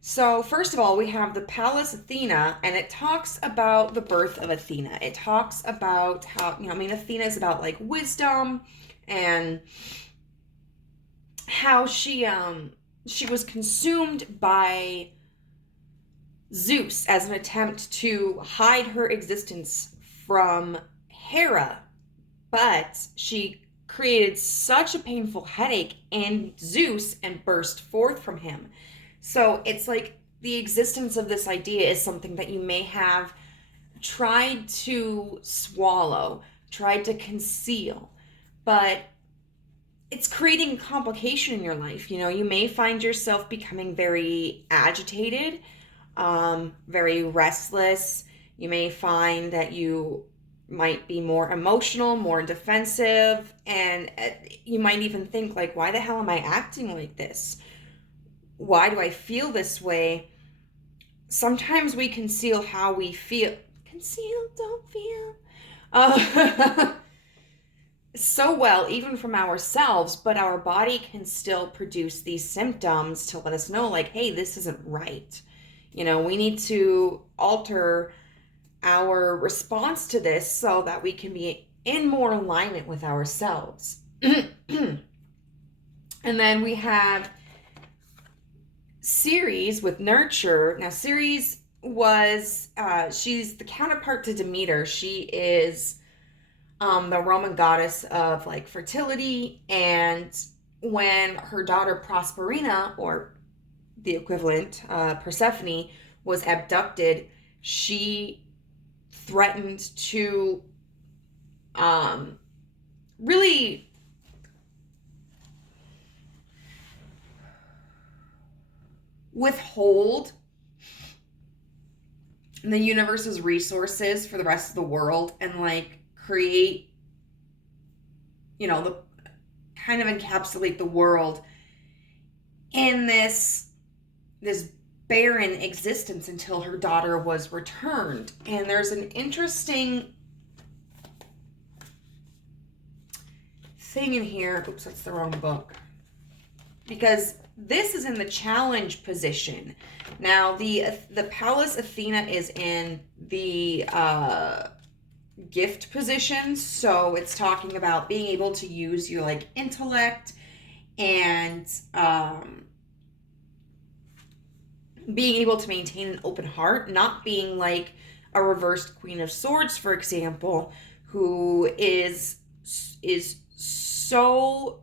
So first of all, we have the Pallas Athena, and it talks about the birth of Athena. It talks about how, Athena is about wisdom, and how she was consumed by Zeus as an attempt to hide her existence from Hera, but she created such a painful headache in Zeus and burst forth from him. So it's the existence of this idea is something that you may have tried to swallow, tried to conceal, but it's creating complication in your life. You know, you may find yourself becoming very agitated, very restless. You may find that you might be more emotional, more defensive, and you might even think like, why the hell am I acting like this? Why do I feel this way? Sometimes we conceal how we feel. Conceal, don't feel. So well, even from ourselves, but our body can still produce these symptoms to let us know, like, hey, this isn't right. You know, we need to alter our response to this so that we can be in more alignment with ourselves. And then we have Ceres with nurture. Now, Ceres was, she's the counterpart to Demeter. She is the Roman goddess of like fertility. And when her daughter Proserpina, or the equivalent, Persephone, was abducted, she threatened to really withhold the universe's resources for the rest of the world and like create, you know, the kind of encapsulate the world in this barren existence until her daughter was returned. And there's an interesting thing in here. Oops, that's the wrong book. Because this is in the challenge position. Now, the Pallas Athena is in the gift position. So it's talking about being able to use your like intellect and being able to maintain an open heart, not being like a reversed Queen of Swords, for example, who is so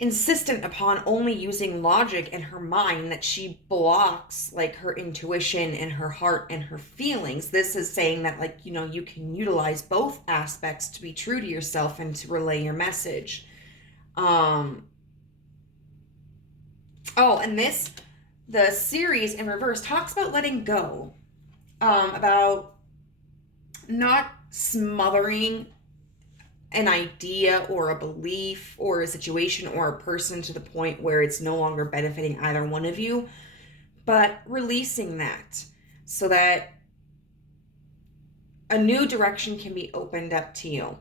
insistent upon only using logic and her mind that she blocks like her intuition and her heart and her feelings. This is saying that, like, you know, you can utilize both aspects to be true to yourself and to relay your message. And the series in reverse talks about letting go, about not smothering an idea or a belief or a situation or a person to the point where it's no longer benefiting either one of you, but releasing that so that a new direction can be opened up to you.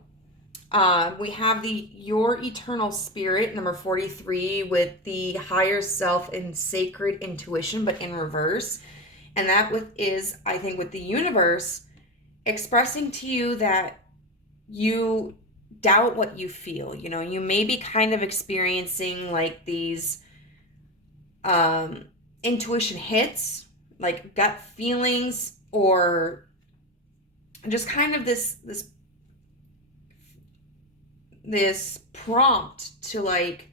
We have your eternal spirit, number 43, with the higher self and sacred intuition, but in reverse. And that is, I think, with the universe expressing to you that you doubt what you feel. You know, you may be kind of experiencing like these intuition hits, like gut feelings, or just kind of this prompt to like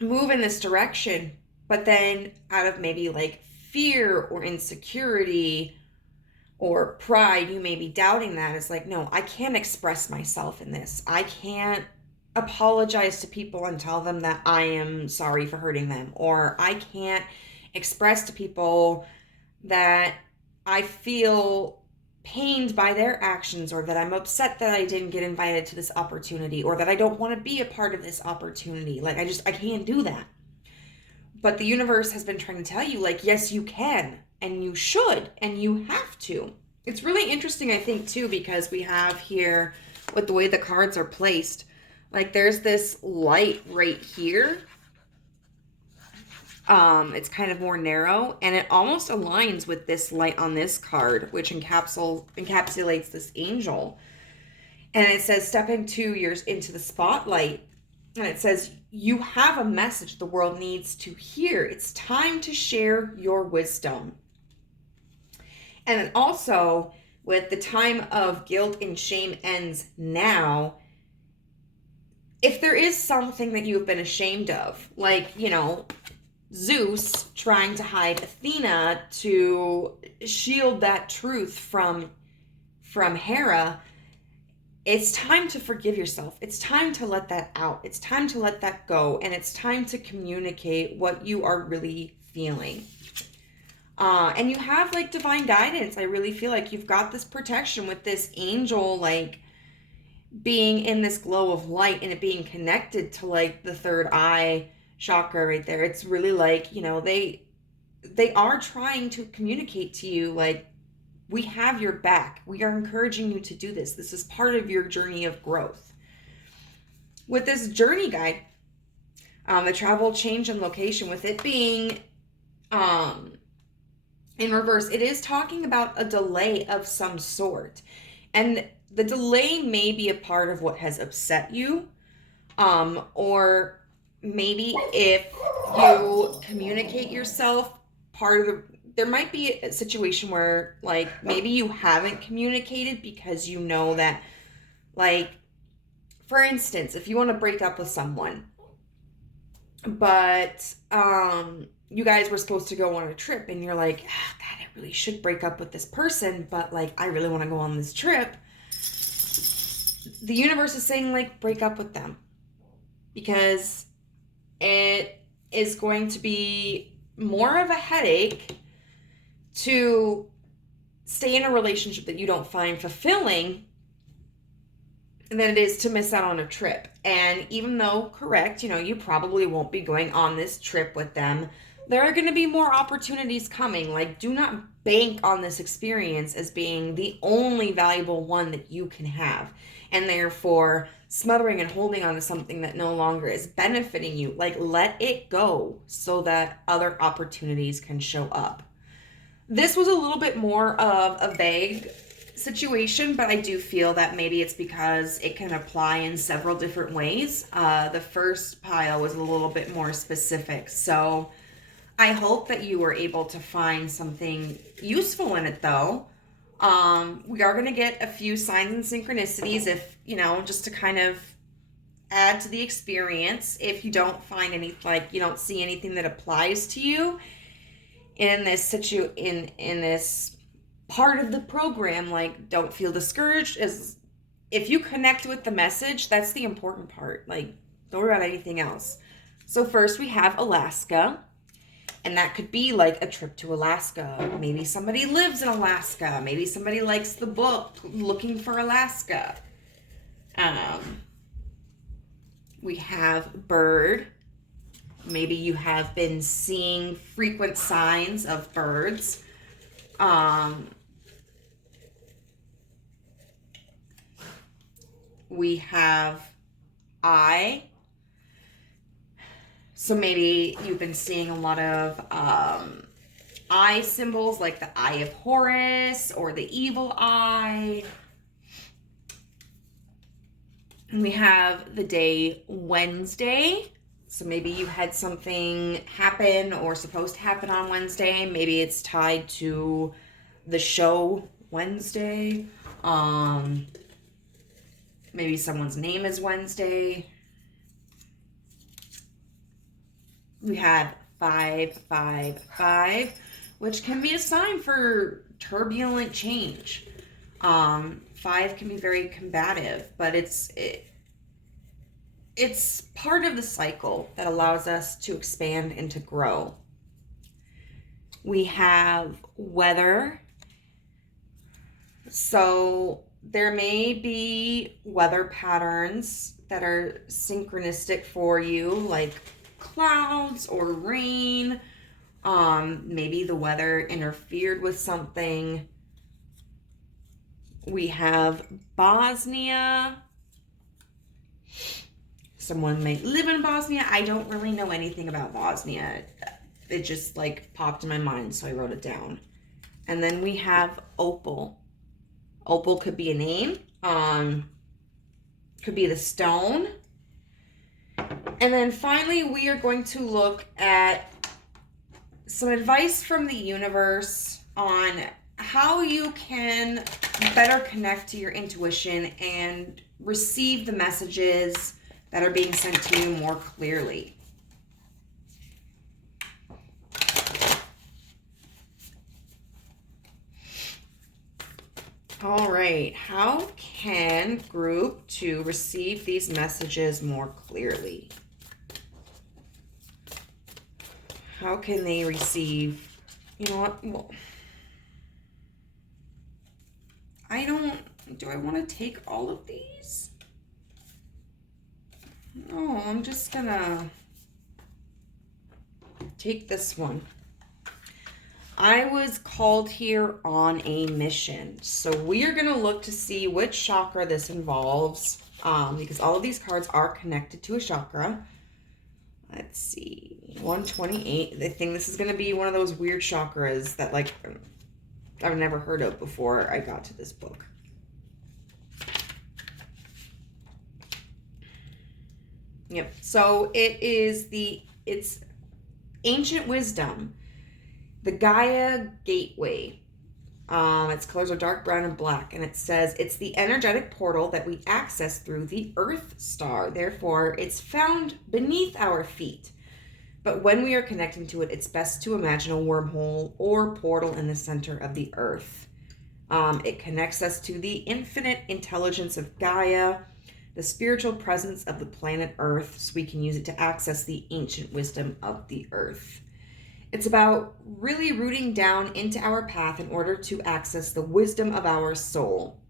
move in this direction, but then out of maybe like fear or insecurity or pride, you may be doubting that. It's like, no, I can't express myself in this. I can't apologize to people and tell them that I am sorry for hurting them. Or I can't express to people that I feel pained by their actions, or that I'm upset that I didn't get invited to this opportunity, or that I don't want to be a part of this opportunity. Like, I can't do that. But the universe has been trying to tell you, like, yes, you can, and you should, and you have to. It's really interesting, I think, too, because we have here, with the way the cards are placed, like, there's this light right here. It's kind of more narrow, and it almost aligns with this light on this card, which encapsulates this angel. And it says, step into the spotlight. And it says, you have a message the world needs to hear. It's time to share your wisdom. And then also, with the time of guilt and shame ends now, if there is something that you've been ashamed of, like, you know, Zeus trying to hide Athena to shield that truth from Hera. It's time to forgive yourself. It's time to let that out. It's time to let that go. And it's time to communicate what you are really feeling. And you have like divine guidance. I really feel like you've got this protection with this angel, like being in this glow of light and it being connected to like the third eye chakra right there. It's really like, you know, they are trying to communicate to you like, we have your back. We are encouraging you to do this. This is part of your journey of growth. With this journey guide, the travel, change, and location, with it being in reverse, it is talking about a delay of some sort. And the delay may be a part of what has upset you. Or maybe if you communicate yourself, there might be a situation where like maybe you haven't communicated because you know that, like, for instance, if you want to break up with someone, but you guys were supposed to go on a trip and you're like, God, I really should break up with this person, but like I really want to go on this trip. The universe is saying like break up with them, because it is going to be more of a headache to stay in a relationship that you don't find fulfilling than it is to miss out on a trip. And even though, correct, you know, you probably won't be going on this trip with them, there are going to be more opportunities coming. Like, do not bank on this experience as being the only valuable one that you can have. And therefore, smothering and holding on to something that no longer is benefiting you. Like, let it go so that other opportunities can show up. This was a little bit more of a vague situation, but I do feel that maybe it's because it can apply in several different ways. The first pile was a little bit more specific. So I hope that you were able to find something useful in it, though. We are going to get a few signs and synchronicities, if, you know, just to kind of add to the experience. If you don't find any, like, you don't see anything that applies to you in this in this part of the program, like, don't feel discouraged. As if you connect with the message, that's the important part. Like, don't worry about anything else. So first we have Alaska. And that could be like a trip to Alaska. Maybe somebody lives in Alaska. Maybe somebody likes the book Looking for Alaska. We have bird. Maybe you have been seeing frequent signs of birds. We have eye. So maybe you've been seeing a lot of eye symbols, like the Eye of Horus or the evil eye. And we have the day Wednesday. So maybe you had something happen or supposed to happen on Wednesday. Maybe it's tied to the show Wednesday. Maybe someone's name is Wednesday. We have 555, which can be a sign for turbulent change. 5 can be very combative, but it's part of the cycle that allows us to expand and to grow. We have weather. So there may be weather patterns that are synchronistic for you, like clouds or rain. Maybe the weather interfered with something. We have Bosnia. Someone may live in Bosnia. I don't really know anything about Bosnia. It just like popped in my mind, so I wrote it down. And then we have opal. Opal could be a name. Could be the stone. And then finally, we are going to look at some advice from the universe on how you can better connect to your intuition and receive the messages that are being sent to you more clearly. All right. How can group 2 receive these messages more clearly? How can they receive, you know what? Well, do I want to take all of these? No, I'm just gonna take this one. I was called here on a mission. So we are going to look to see which chakra this involves, because all of these cards are connected to a chakra. Let's see, 128. I think this is going to be one of those weird chakras that, like, I've never heard of before I got to this book. Yep. So it's ancient wisdom. The Gaia Gateway. Its colors are dark brown and black, and it says it's the energetic portal that we access through the Earth star. Therefore, it's found beneath our feet. But when we are connecting to it, it's best to imagine a wormhole or portal in the center of the Earth. It connects us to the infinite intelligence of Gaia, the spiritual presence of the planet Earth, so we can use it to access the ancient wisdom of the Earth. It's about really rooting down into our path in order to access the wisdom of our soul.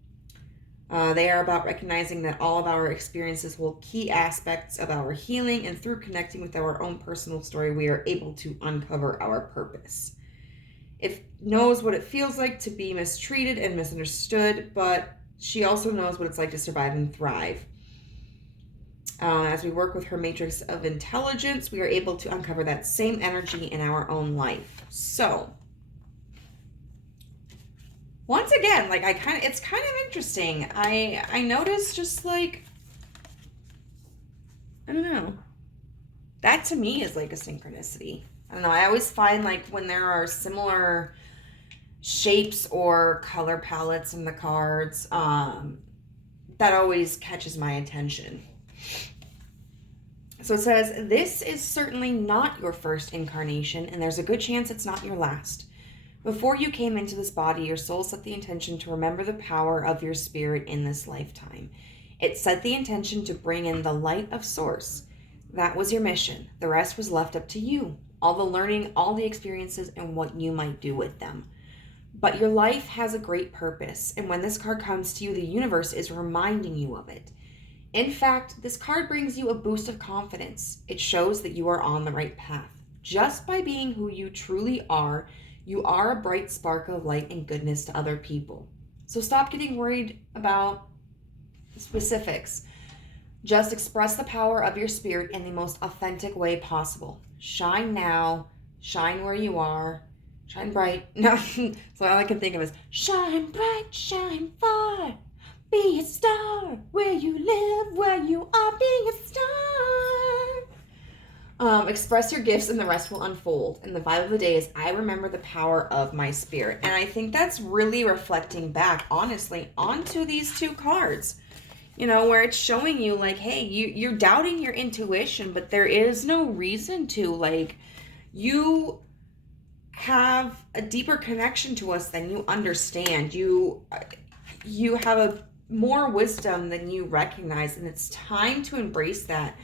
They are about recognizing that all of our experiences hold key aspects of our healing, and through connecting with our own personal story, we are able to uncover our purpose. It knows what it feels like to be mistreated and misunderstood, but she also knows what it's like to survive and thrive. As we work with her matrix of intelligence, we are able to uncover that same energy in our own life. So, once again, like it's kind of interesting. I noticed just like, I don't know. That to me is like a synchronicity. I don't know. I always find like when there are similar shapes or color palettes in the cards, that always catches my attention. So it says, this is certainly not your first incarnation, and there's a good chance it's not your last. Before you came into this body, your soul set the intention to remember the power of your spirit in this lifetime. It set the intention to bring in the light of source. That was your mission. The rest was left up to you. All the learning, all the experiences, and what you might do with them. But your life has a great purpose, and when this card comes to you, the universe is reminding you of it. In fact, this card brings you a boost of confidence. It shows that you are on the right path. Just by being who you truly are, you are a bright spark of light and goodness to other people. So stop getting worried about specifics. Just express the power of your spirit in the most authentic way possible. Shine now, shine where you are, shine bright. No, so all I can think of is shine bright, shine far. Be a star where you live, where you are, be a star. Express your gifts and the rest will unfold. And the vibe of the day is, I remember the power of my spirit. And I think that's really reflecting back, honestly, onto these two cards. You know, where it's showing you like, hey, you're doubting your intuition, but there is no reason to. Like, you have a deeper connection to us than you understand. You have a more wisdom than you recognize, and it's time to embrace that.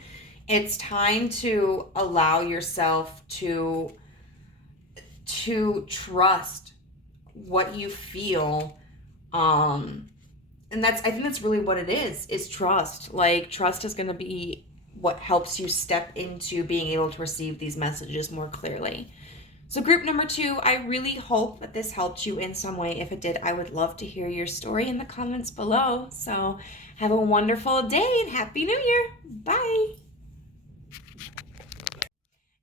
It's time to allow yourself to trust what you feel, and I think that's really what it is trust. Like, trust is going to be what helps you step into being able to receive these messages more clearly. So group number 2, I really hope that this helped you in some way. If it did, I would love to hear your story in the comments below. So have a wonderful day and Happy New Year. Bye.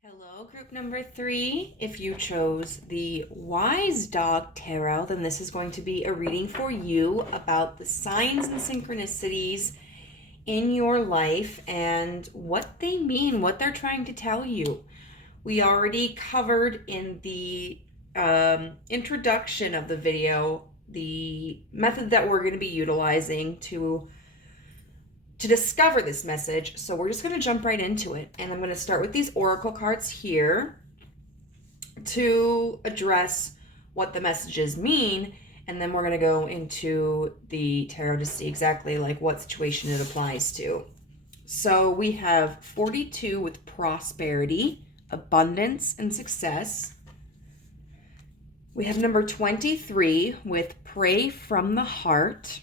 Hello, group number 3. If you chose the Wise Dog Tarot, then this is going to be a reading for you about the signs and synchronicities in your life and what they mean, what they're trying to tell you. We already covered in the introduction of the video the method that we're going to be utilizing to discover this message. So we're just going to jump right into it. And I'm going to start with these oracle cards here to address what the messages mean. and then we're going to go into the tarot to see exactly like what situation it applies to. So we have 42 with prosperity, abundance, and success. We have number 23 with pray from the heart.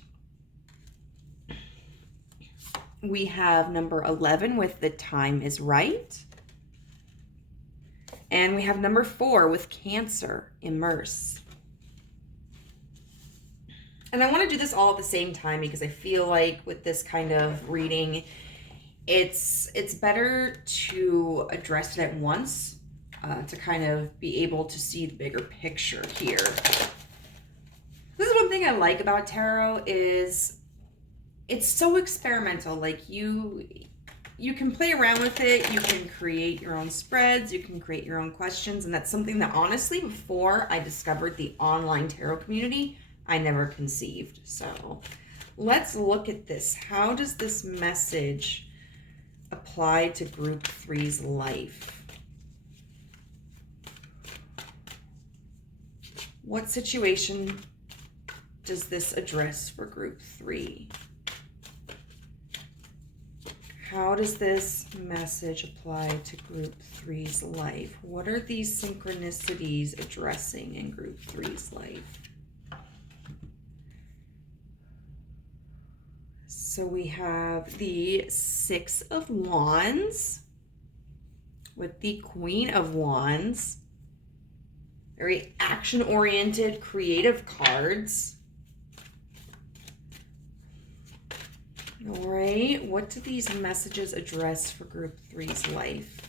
We have number 11 with the time is right. And we have number 4 with Cancer, immerse. And I want to do this all at the same time because I feel like with this kind of reading, it's better to address it at once to kind of be able to see the bigger picture here. This is one thing I like about tarot is it's so experimental. Like you can play around with it. You can create your own spreads. You can create your own questions. And that's something that honestly, before I discovered the online tarot community, I never conceived. So let's look at this. How does this message apply to group 3's life? What situation does this address for group 3? How does this message apply to group 3's life? What are these synchronicities addressing in group 3's life? So we have the 6 of Wands with the Queen of Wands. Very action-oriented, creative cards. All right, what do these messages address for group 3's life?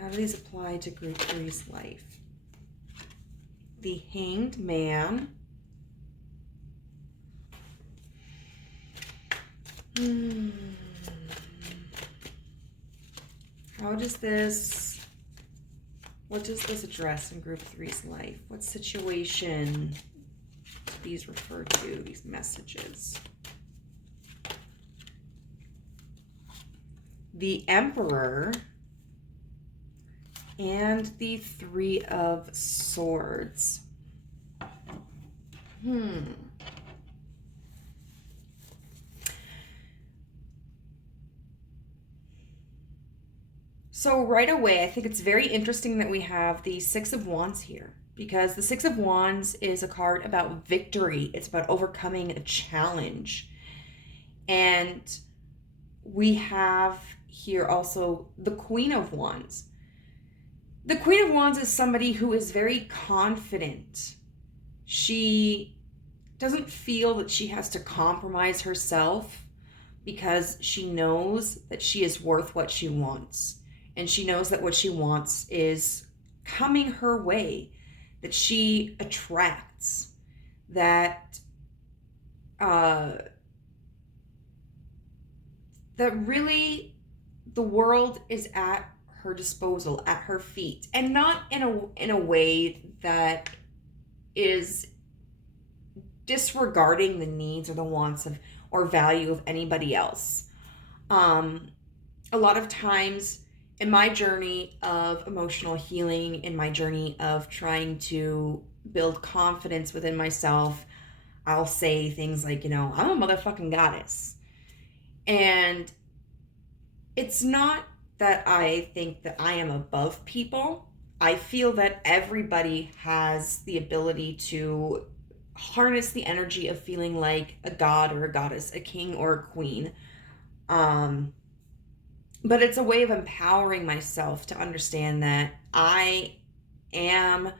How do these apply to group 3's life? The Hanged Man. What does this address in group 3's life? What situation do these refer to, these messages? The Emperor and the 3 of Swords. So right away, I think it's very interesting that we have the 6 of Wands here, because the 6 of Wands is a card about victory. It's about overcoming a challenge. And we have here also the Queen of Wands. The Queen of Wands is somebody who is very confident. She doesn't feel that she has to compromise herself because she knows that she is worth what she wants. And she knows that what she wants is coming her way, that she attracts, that really the world is at her disposal, at her feet, and not in a way that is disregarding the needs or the wants of or value of anybody else. A lot of times in my journey of emotional healing, in my journey of trying to build confidence within myself, I'll say things like, I'm a motherfucking goddess. And it's not that I think that I am above people. I feel that everybody has the ability to harness the energy of feeling like a god or a goddess, a king or a queen. But it's a way of empowering myself to understand that I am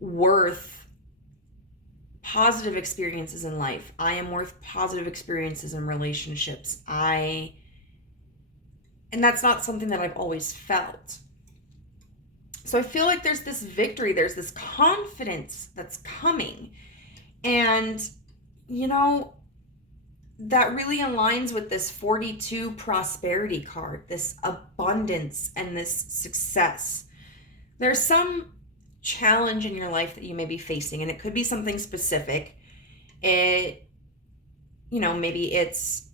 worth positive experiences in life. I am worth positive experiences in relationships. And that's not something that I've always felt. So I feel like there's this victory, there's this confidence that's coming. And, that really aligns with this 42 prosperity card, this abundance and this success. There's some challenge in your life that you may be facing, and it could be something specific. Maybe it's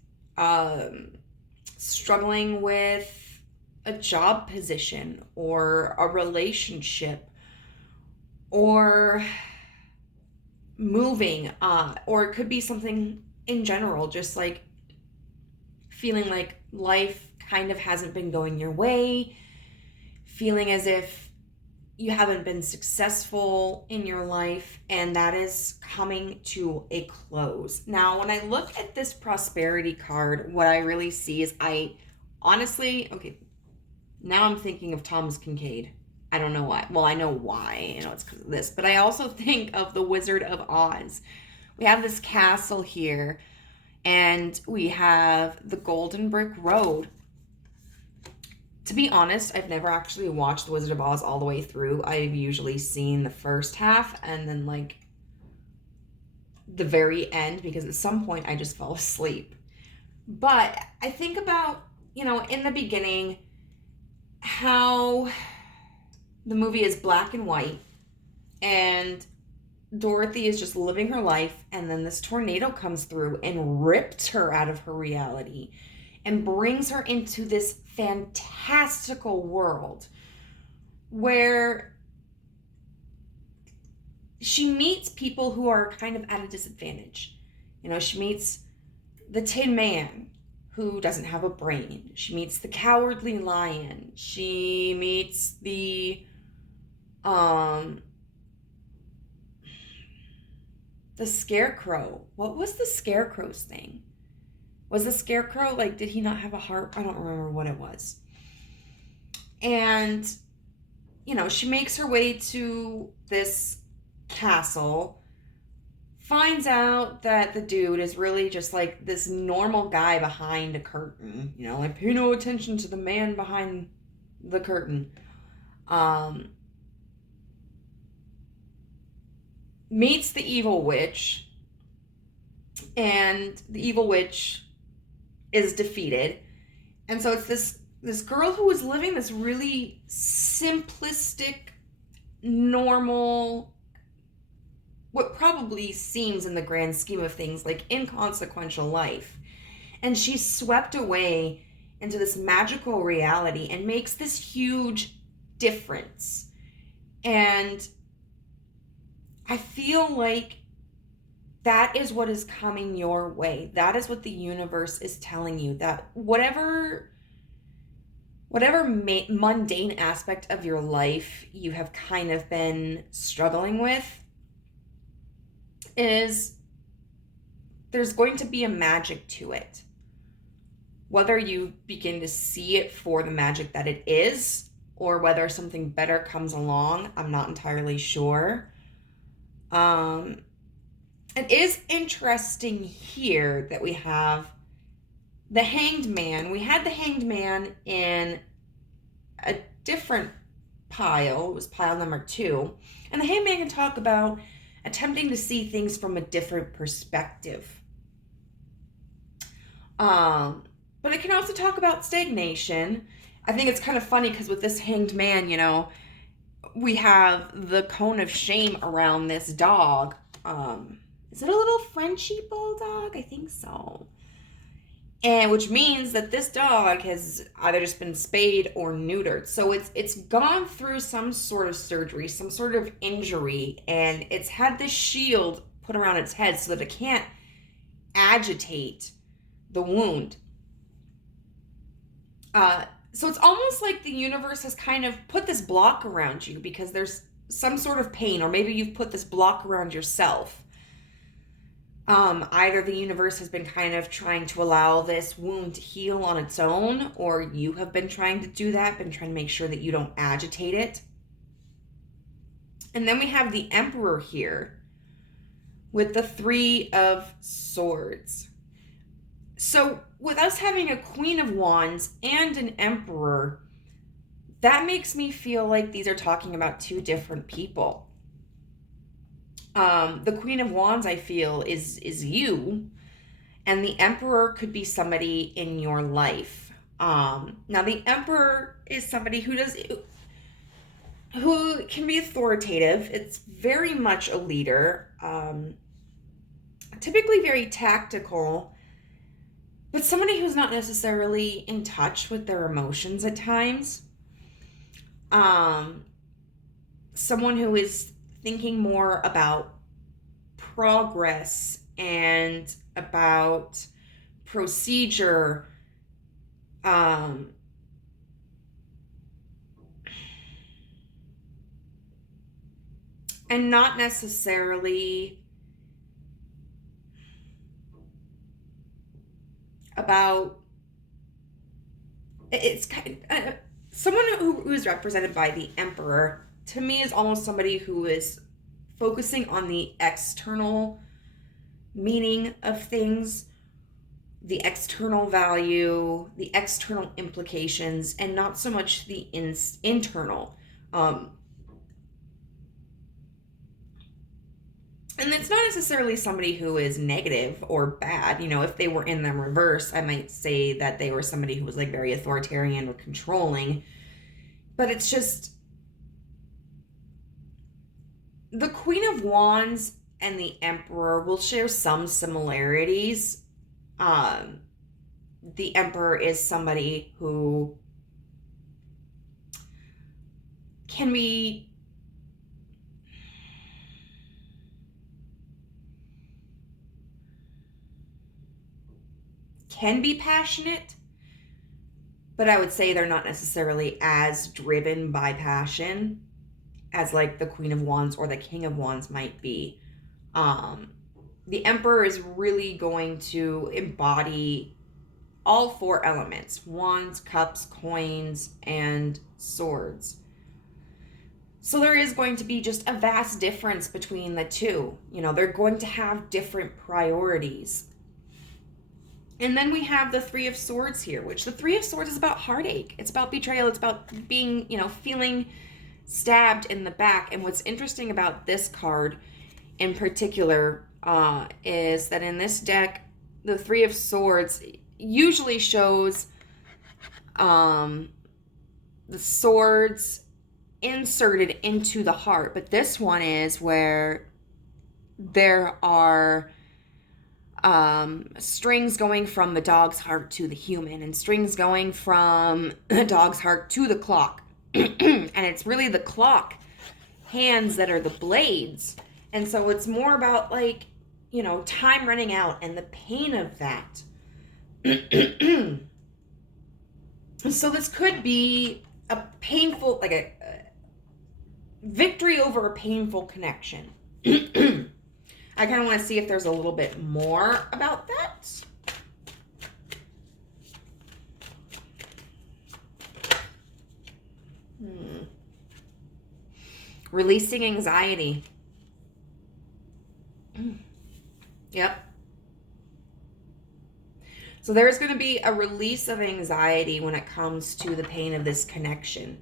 struggling with a job position or a relationship, or moving, or it could be something in general, just like feeling like life kind of hasn't been going your way, feeling as if you haven't been successful in your life, and that is coming to a close. Now, when I look at this prosperity card, what I really see is now I'm thinking of Thomas Kincaid. I don't know why. Well, I know why. It's because of this. But I also think of the Wizard of Oz. We have this castle here, and we have the Golden Brick Road. To be honest, I've never actually watched The Wizard of Oz all the way through. I've usually seen the first half and then like the very end, because at some point I just fell asleep. But I think about, in the beginning, how the movie is black and white, and Dorothy is just living her life, and then this tornado comes through and rips her out of her reality and brings her into this fantastical world where she meets people who are kind of at a disadvantage. She meets the Tin Man, who doesn't have a brain. She meets the Cowardly Lion. She meets the Scarecrow. What was the Scarecrow's thing? Was the Scarecrow, did he not have a heart? I don't remember what it was. And, she makes her way to this castle, finds out that the dude is really just like this normal guy behind a curtain. Pay no attention to the man behind the curtain. Meets the evil witch, and the evil witch is defeated. And so it's this girl who is living this really simplistic, normal, what probably seems in the grand scheme of things like inconsequential life. And she's swept away into this magical reality and makes this huge difference. And I feel like that is what is coming your way. That is what the universe is telling you, that whatever mundane aspect of your life you have kind of been struggling with, is there's going to be a magic to it. Whether you begin to see it for the magic that it is, or whether something better comes along, I'm not entirely sure. It is interesting here that we have the Hanged Man. We had the Hanged Man in a different pile. It was pile number 2. And the Hanged Man can talk about attempting to see things from a different perspective. But it can also talk about stagnation. I think it's kind of funny because with this Hanged Man, we have the cone of shame around this dog. Is it a little Frenchie bulldog? I think so. And which means that this dog has either just been spayed or neutered. So it's gone through some sort of surgery, some sort of injury, and it's had this shield put around its head so that it can't agitate the wound. So it's almost like the universe has kind of put this block around you because there's some sort of pain, or maybe you've put this block around yourself. Either the universe has been kind of trying to allow this wound to heal on its own, or you have been trying to do that, been trying to make sure that you don't agitate it. And then we have the Emperor here with the 3 of Swords. So with us having a Queen of Wands and an Emperor, that makes me feel like these are talking about 2 different people. The Queen of Wands, I feel, is you, and the Emperor could be somebody in your life. Now the Emperor is somebody who can be authoritative. It's very much a leader, typically very tactical, but somebody who's not necessarily in touch with their emotions at times. Someone who is thinking more about progress and about procedure, and not necessarily about, it's kind of, someone who is represented by the Emperor to me is almost somebody who is focusing on the external meaning of things, the external value, the external implications, and not so much the internal. And it's not necessarily somebody who is negative or bad. You know, if they were in the reverse, I might say that they were somebody who was like very authoritarian or controlling. But it's just the Queen of Wands and the Emperor will share some similarities. The Emperor is somebody who can be passionate, but I would say they're not necessarily as driven by passion as like the Queen of Wands or the King of Wands might be. The Emperor is really going to embody all four elements: wands, cups, coins, and swords. So there is going to be just a vast difference between the two. You know, they're going to have different priorities. And then we have the Three of Swords here, which the Three of Swords is about heartache. It's about betrayal. It's about being, you know, feeling stabbed in the back. And what's interesting about this card in particular is that in this deck, the Three of Swords usually shows the swords inserted into the heart. But this one is where there are strings going from the dog's heart to the human, and strings going from the dog's heart to the clock. And it's really the clock hands that are the blades. And so it's more about, like, you know, time running out and the pain of that. So this could be a painful, like a victory over a painful connection. I kind of want to see if there's a little bit more about that. Releasing anxiety. Yep. So there's going to be a release of anxiety when it comes to the pain of this connection.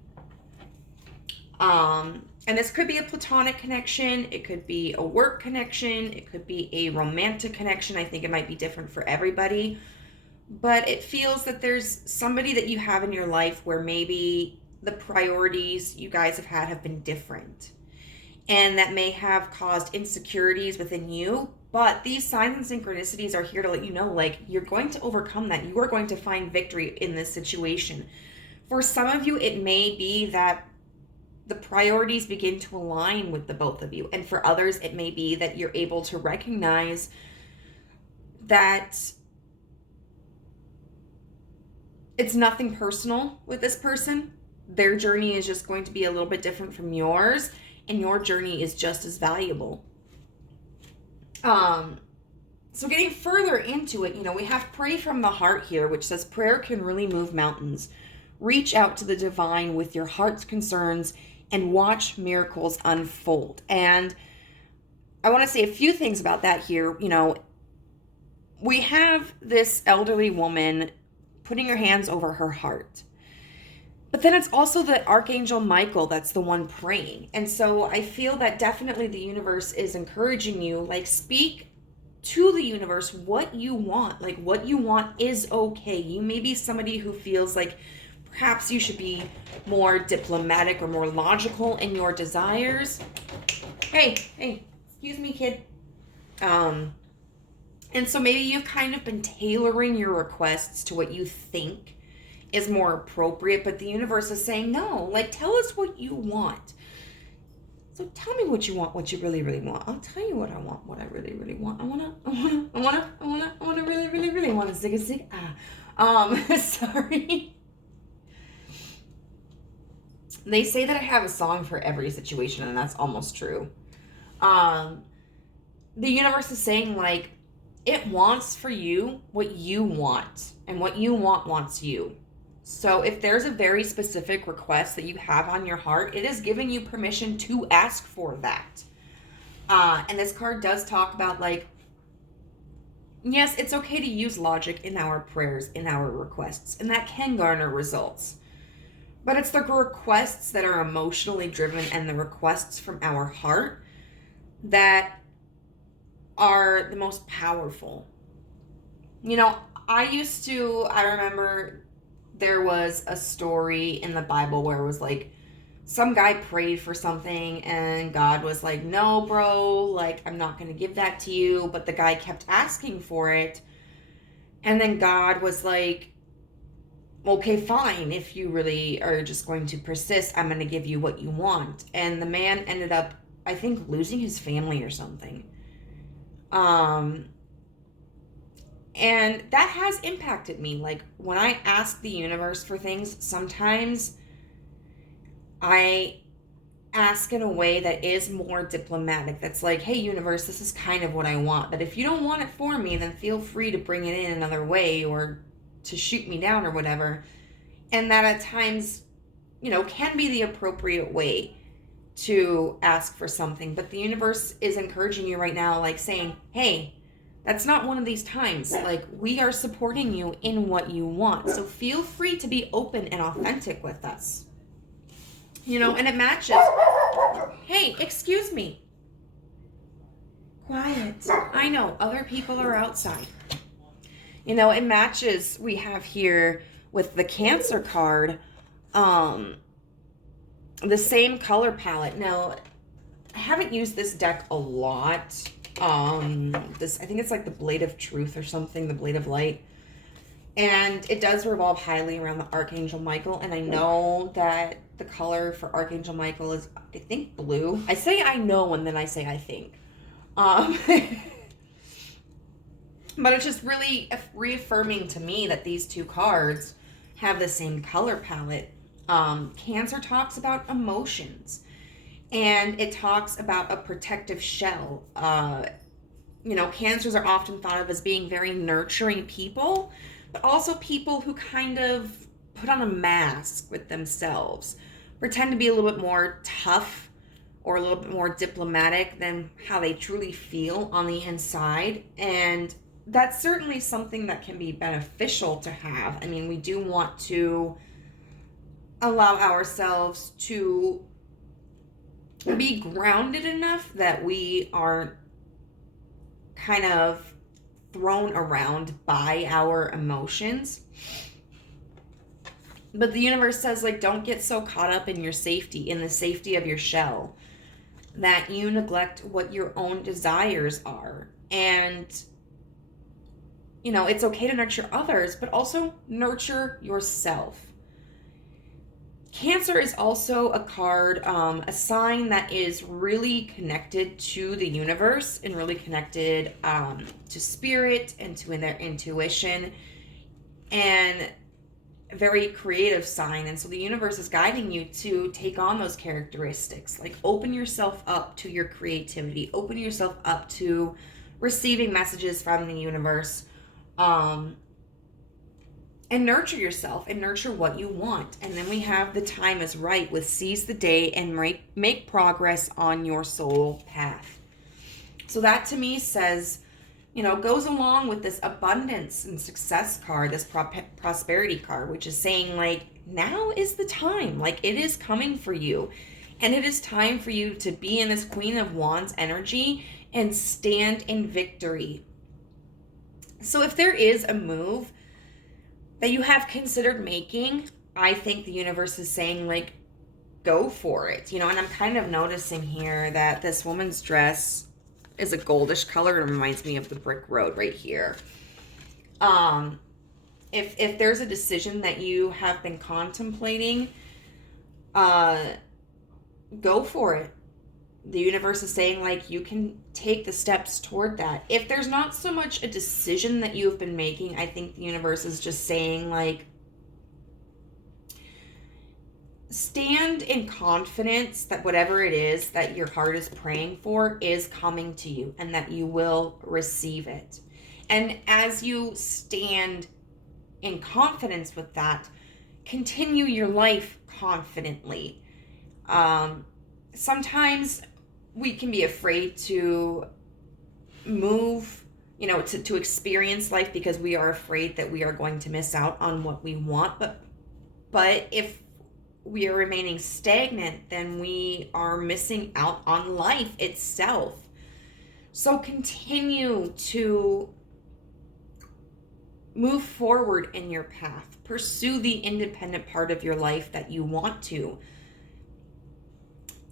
And this could be a platonic connection. It could be a work connection. It could be a romantic connection. I think it might be different for everybody. But it feels that there's somebody that you have in your life where maybe the priorities you guys have had have been different. And that may have caused insecurities within you. But these signs and synchronicities are here to let you know, like, you're going to overcome that. You are going to find victory in this situation. For some of you, it may be that the priorities begin to align with the both of you. And for others, it may be that you're able to recognize that it's nothing personal with this person. Their journey is just going to be a little bit different from yours, and your journey is just as valuable. So getting further into it, you know, we have Pray from the Heart here, which says prayer can really move mountains. Reach out to the divine with your heart's concerns and watch miracles unfold. And I want to say a few things about that here. You know, we have this elderly woman putting her hands over her heart. But then it's also the Archangel Michael that's the one praying. And so I feel that definitely the universe is encouraging you, like, speak to the universe what you want. Like, what you want is okay. You may be somebody who feels like perhaps you should be more diplomatic or more logical in your desires. Hey, excuse me, kid. And so maybe you've kind of been tailoring your requests to what you think is more appropriate, but the universe is saying, no, like, tell us what you want. So tell me what you want, what you really, really want. I'll tell you what I want, what I really, really want. I wanna really, really, really want to zig. Sorry. They say that I have a song for every situation, and that's almost true. The universe is saying, like, it wants for you what you want, and what you want wants you. So if there's a very specific request that you have on your heart, it is giving you permission to ask for that. And this card does talk about, like, yes, it's okay to use logic in our prayers, in our requests, and that can garner results. But it's the requests that are emotionally driven and the requests from our heart that are the most powerful. You know, I remember there was a story in the Bible where it was like some guy prayed for something and God was like, no, bro, like, I'm not going to give that to you. But the guy kept asking for it. And then God was like, okay, fine. If you really are just going to persist, I'm going to give you what you want. And the man ended up, I think, losing his family or something. And that has impacted me. Like, when I ask the universe for things, sometimes I ask in a way that is more diplomatic. That's like, hey, universe, this is kind of what I want. But if you don't want it for me, then feel free to bring it in another way or to shoot me down or whatever. And that at times, you know, can be the appropriate way to ask for something. But the universe is encouraging you right now, like saying, hey, that's not one of these times. Like, we are supporting you in what you want. So feel free to be open and authentic with us. You know, and it matches. Hey, excuse me. Quiet. I know, other people are outside. You know, it matches, we have here with the Cancer card, the same color palette. Now, I haven't used this deck a lot. I think it's like the Blade of Truth or something, the Blade of Light. And it does revolve highly around the Archangel Michael. And I know that the color for Archangel Michael is, I think, blue. I say I know, and then I say I think. But it's just really reaffirming to me that these two cards have the same color palette. Cancer talks about emotions. And it talks about a protective shell. You know, Cancers are often thought of as being very nurturing people, but also people who kind of put on a mask with themselves, pretend to be a little bit more tough or a little bit more diplomatic than how they truly feel on the inside. And that's certainly something that can be beneficial to have. I mean, we do want to allow ourselves to be grounded enough that we aren't kind of thrown around by our emotions. But the universe says, like, don't get so caught up in your safety, in the safety of your shell, that you neglect what your own desires are. And, you know, it's okay to nurture others, but also nurture yourself. Cancer is also a card, a sign that is really connected to the universe and really connected to spirit and to their intuition, and a very creative sign. And so the universe is guiding you to take on those characteristics. Like, open yourself up to your creativity, open yourself up to receiving messages from the universe, and nurture yourself and nurture what you want. And then we have the time is right with seize the day and make progress on your soul path. So that to me says, you know, goes along with this abundance and success card, this prosperity card, which is saying, like, now is the time. Like, it is coming for you. And it is time for you to be in this Queen of Wands energy and stand in victory. So if there is a move that you have considered making, I think the universe is saying, like, go for it. You know, and I'm kind of noticing here that this woman's dress is a goldish color. It reminds me of the brick road right here. If there's a decision that you have been contemplating, go for it. the universe is saying, like, you can take the steps toward that. If there's not so much a decision that you have been making, I think the universe is just saying, like, stand in confidence that whatever it is that your heart is praying for is coming to you and that you will receive it. And as you stand in confidence with that, continue your life confidently. Sometimes we can be afraid to move, to experience life because we are afraid that we are going to miss out on what we want. But if we are remaining stagnant, then we are missing out on life itself. So continue to move forward in your path. Pursue the independent part of your life that you want to.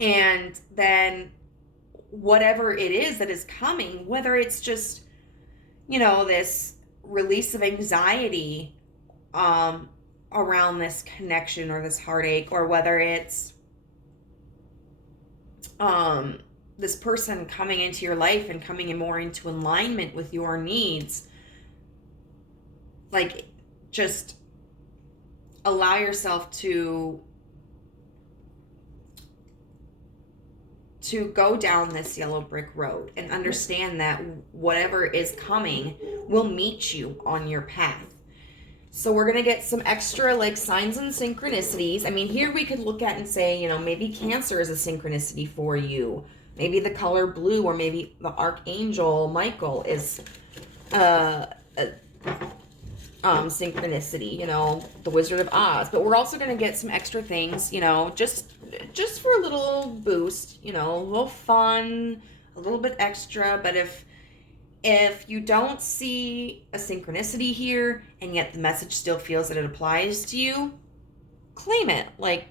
And then whatever it is that is coming, whether it's just, this release of anxiety, around this connection or this heartache, or whether it's this person coming into your life and coming in more into alignment with your needs. Like, just allow yourself to go down this yellow brick road and understand that whatever is coming will meet you on your path. So we're going to get some extra, like, signs and synchronicities. I mean, here we could look at and say, maybe Cancer is a synchronicity for you. Maybe the color blue, or maybe the Archangel Michael is a synchronicity, the Wizard of Oz. But we're also going to get some extra things, just for a little boost, a little fun, a little bit extra. But if you don't see a synchronicity here, and yet the message still feels that it applies to you, claim it. Like,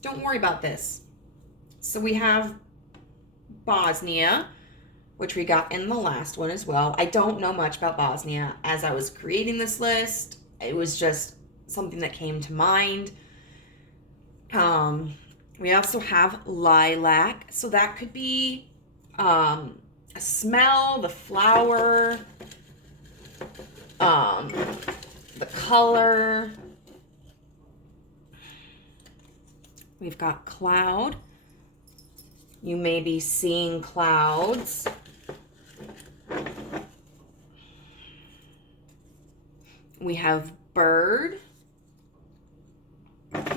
don't worry about this. So we have Bosnia, which we got in the last one as well. I don't know much about Bosnia. As I was creating this list, it was just something that came to mind. We also have lilac. So that could be a smell, the flower, the color. We've got cloud. You may be seeing clouds. We have bird.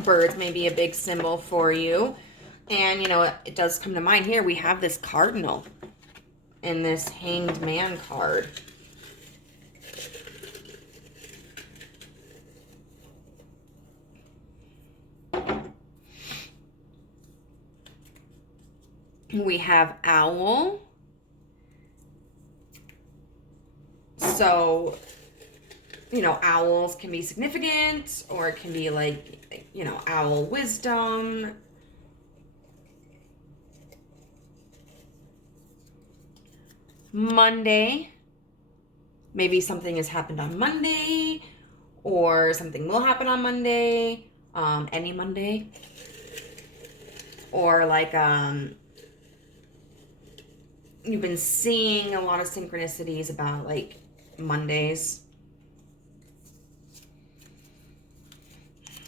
Birds may be a big symbol for you. And, it does come to mind here. We have this cardinal and this hanged man card. We have owl. So, owls can be significant, or it can be like, owl wisdom. Monday. Maybe something has happened on Monday, or something will happen on Monday. Any Monday. Or like, you've been seeing a lot of synchronicities about, like, Mondays.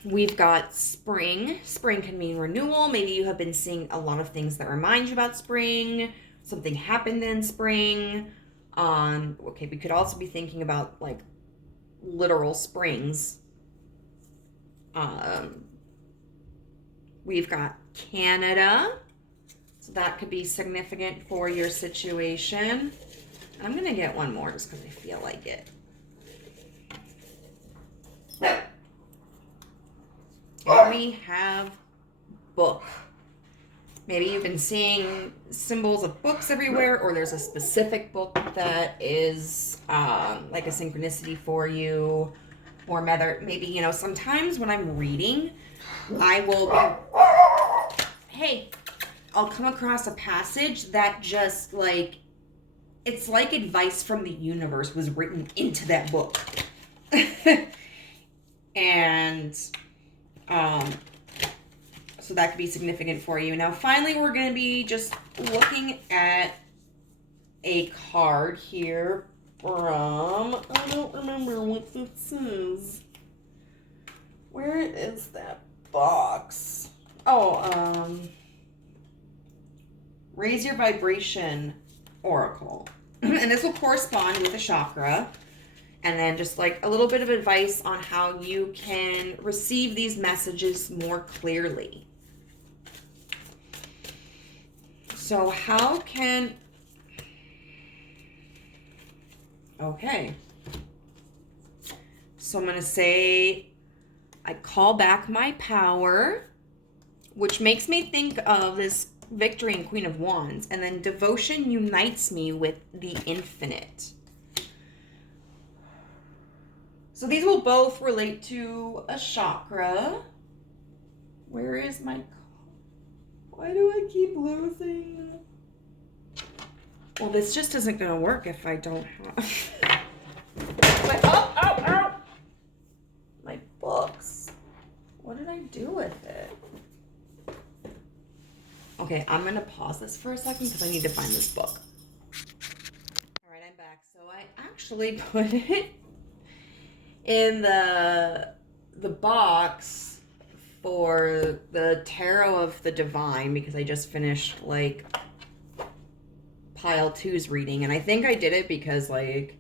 We've got spring. Spring can mean renewal. Maybe you have been seeing a lot of things that remind you about spring. Something happened in spring. Okay, we could also be thinking about, like, literal springs. We've got Canada. So that could be significant for your situation. I'm going to get one more just because I feel like it. And we have book. Maybe you've been seeing symbols of books everywhere, or there's a specific book that is like a synchronicity for you. Or maybe, sometimes when I'm reading, I will I'll come across a passage that just, like, it's like advice from the universe was written into that book. And so that could be significant for you. Now, finally, we're going to be just looking at a card here from, I don't remember what this says. Where is that box? Oh, Raise Your Vibration Oracle. And this will correspond with the chakra. And then just like a little bit of advice on how you can receive these messages more clearly. So how can... Okay. So I'm going to say, I call back my power, which makes me think of this Victory and Queen of Wands. And then devotion unites me with the infinite. So these will both relate to a chakra. Where is my... Why do I keep losing? Well, this just isn't going to work if I don't have... But, oh! My books. What did I do with it? Okay, I'm going to pause this for a second because I need to find this book. All right, I'm back. So I actually put it in the box for the Tarot of the Divine because I just finished like pile 2's reading, and I think I did it because like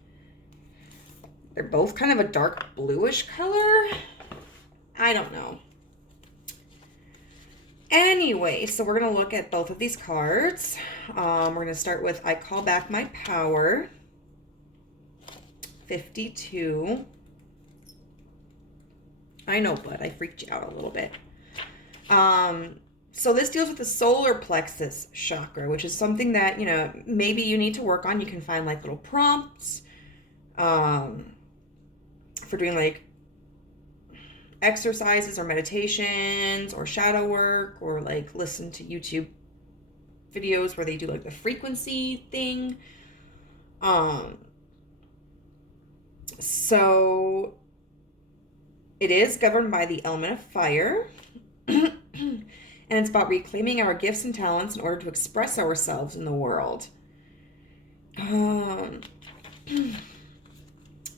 they're both kind of a dark bluish color. I don't know. Anyway, so we're going to look at both of these cards. We're going to start with I Call Back My Power. 52. I know, bud. I freaked you out a little bit. So this deals with the solar plexus chakra, which is something that, you know, maybe you need to work on. You can find like little prompts for doing like exercises or meditations or shadow work, or like listen to YouTube videos where they do like the frequency thing. So it is governed by the element of fire. And it's about reclaiming our gifts and talents in order to express ourselves in the world. It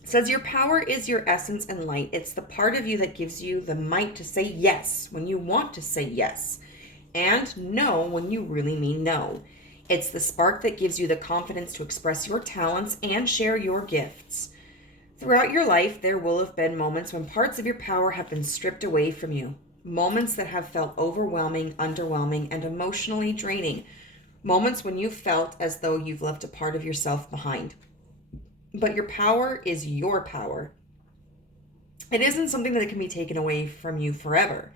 says your power is your essence and light. It's the part of you that gives you the might to say yes when you want to say yes, and no when you really mean no. It's the spark that gives you the confidence to express your talents and share your gifts. Throughout your life, there will have been moments when parts of your power have been stripped away from you. Moments that have felt overwhelming, underwhelming, and emotionally draining. Moments when you felt as though you've left a part of yourself behind. But your power is your power. It isn't something that can be taken away from you forever.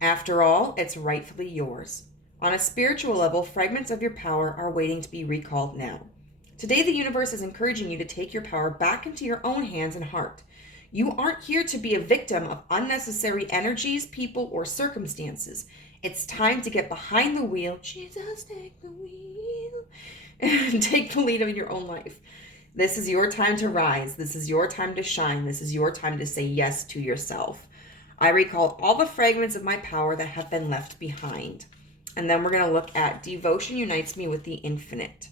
After all, it's rightfully yours. On a spiritual level, fragments of your power are waiting to be recalled now. Today, the universe is encouraging you to take your power back into your own hands and heart. You aren't here to be a victim of unnecessary energies, people, or circumstances. It's time to get behind the wheel. Jesus, take the wheel. And take the lead of your own life. This is your time to rise. This is your time to shine. This is your time to say yes to yourself. I recall all the fragments of my power that have been left behind. And then we're going to look at devotion unites me with the infinite.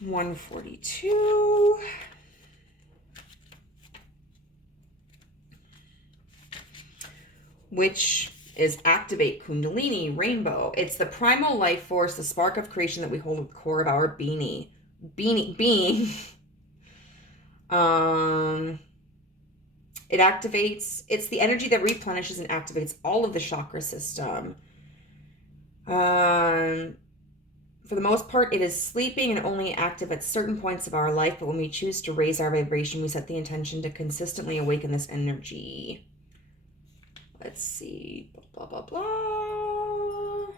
142. Which is activate Kundalini, rainbow. It's the primal life force, the spark of creation that we hold at the core of our being. It activates, it's the energy that replenishes and activates all of the chakra system. For the most part, it is sleeping and only active at certain points of our life, but when we choose to raise our vibration, we set the intention to consistently awaken this energy. Let's see, blah, blah, blah, blah.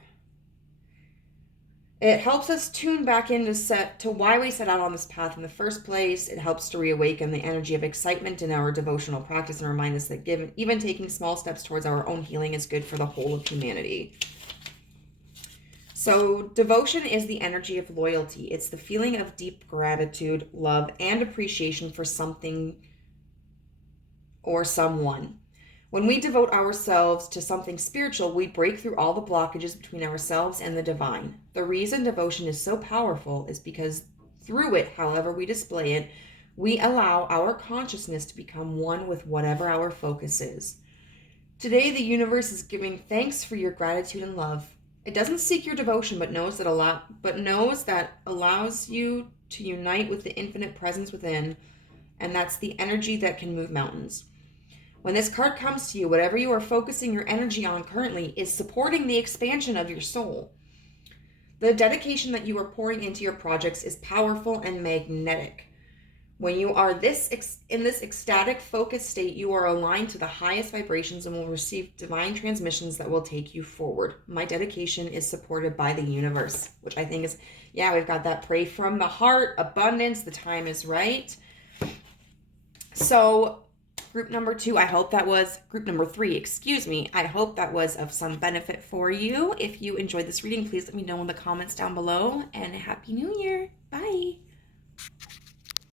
It helps us tune back in to why we set out on this path in the first place. It helps to reawaken the energy of excitement in our devotional practice and remind us that even taking small steps towards our own healing is good for the whole of humanity. So devotion is the energy of loyalty. It's the feeling of deep gratitude, love, and appreciation for something or someone. When we devote ourselves to something spiritual, we break through all the blockages between ourselves and the divine. The reason devotion is so powerful is because through it, however we display it, we allow our consciousness to become one with whatever our focus is. Today, the universe is giving thanks for your gratitude and love. It doesn't seek your devotion, but knows that allows you to unite with the infinite presence within, and that's the energy that can move mountains. When this card comes to you, whatever you are focusing your energy on currently is supporting the expansion of your soul. The dedication that you are pouring into your projects is powerful and magnetic. When you are in this ecstatic, focused state, you are aligned to the highest vibrations and will receive divine transmissions that will take you forward. My dedication is supported by the universe, which I think is, yeah, we've got that pray from the heart, abundance, the time is right. So group number 2, I hope that was, group number 3, excuse me, I hope that was of some benefit for you. If you enjoyed this reading, please let me know in the comments down below, and Happy New Year. Bye.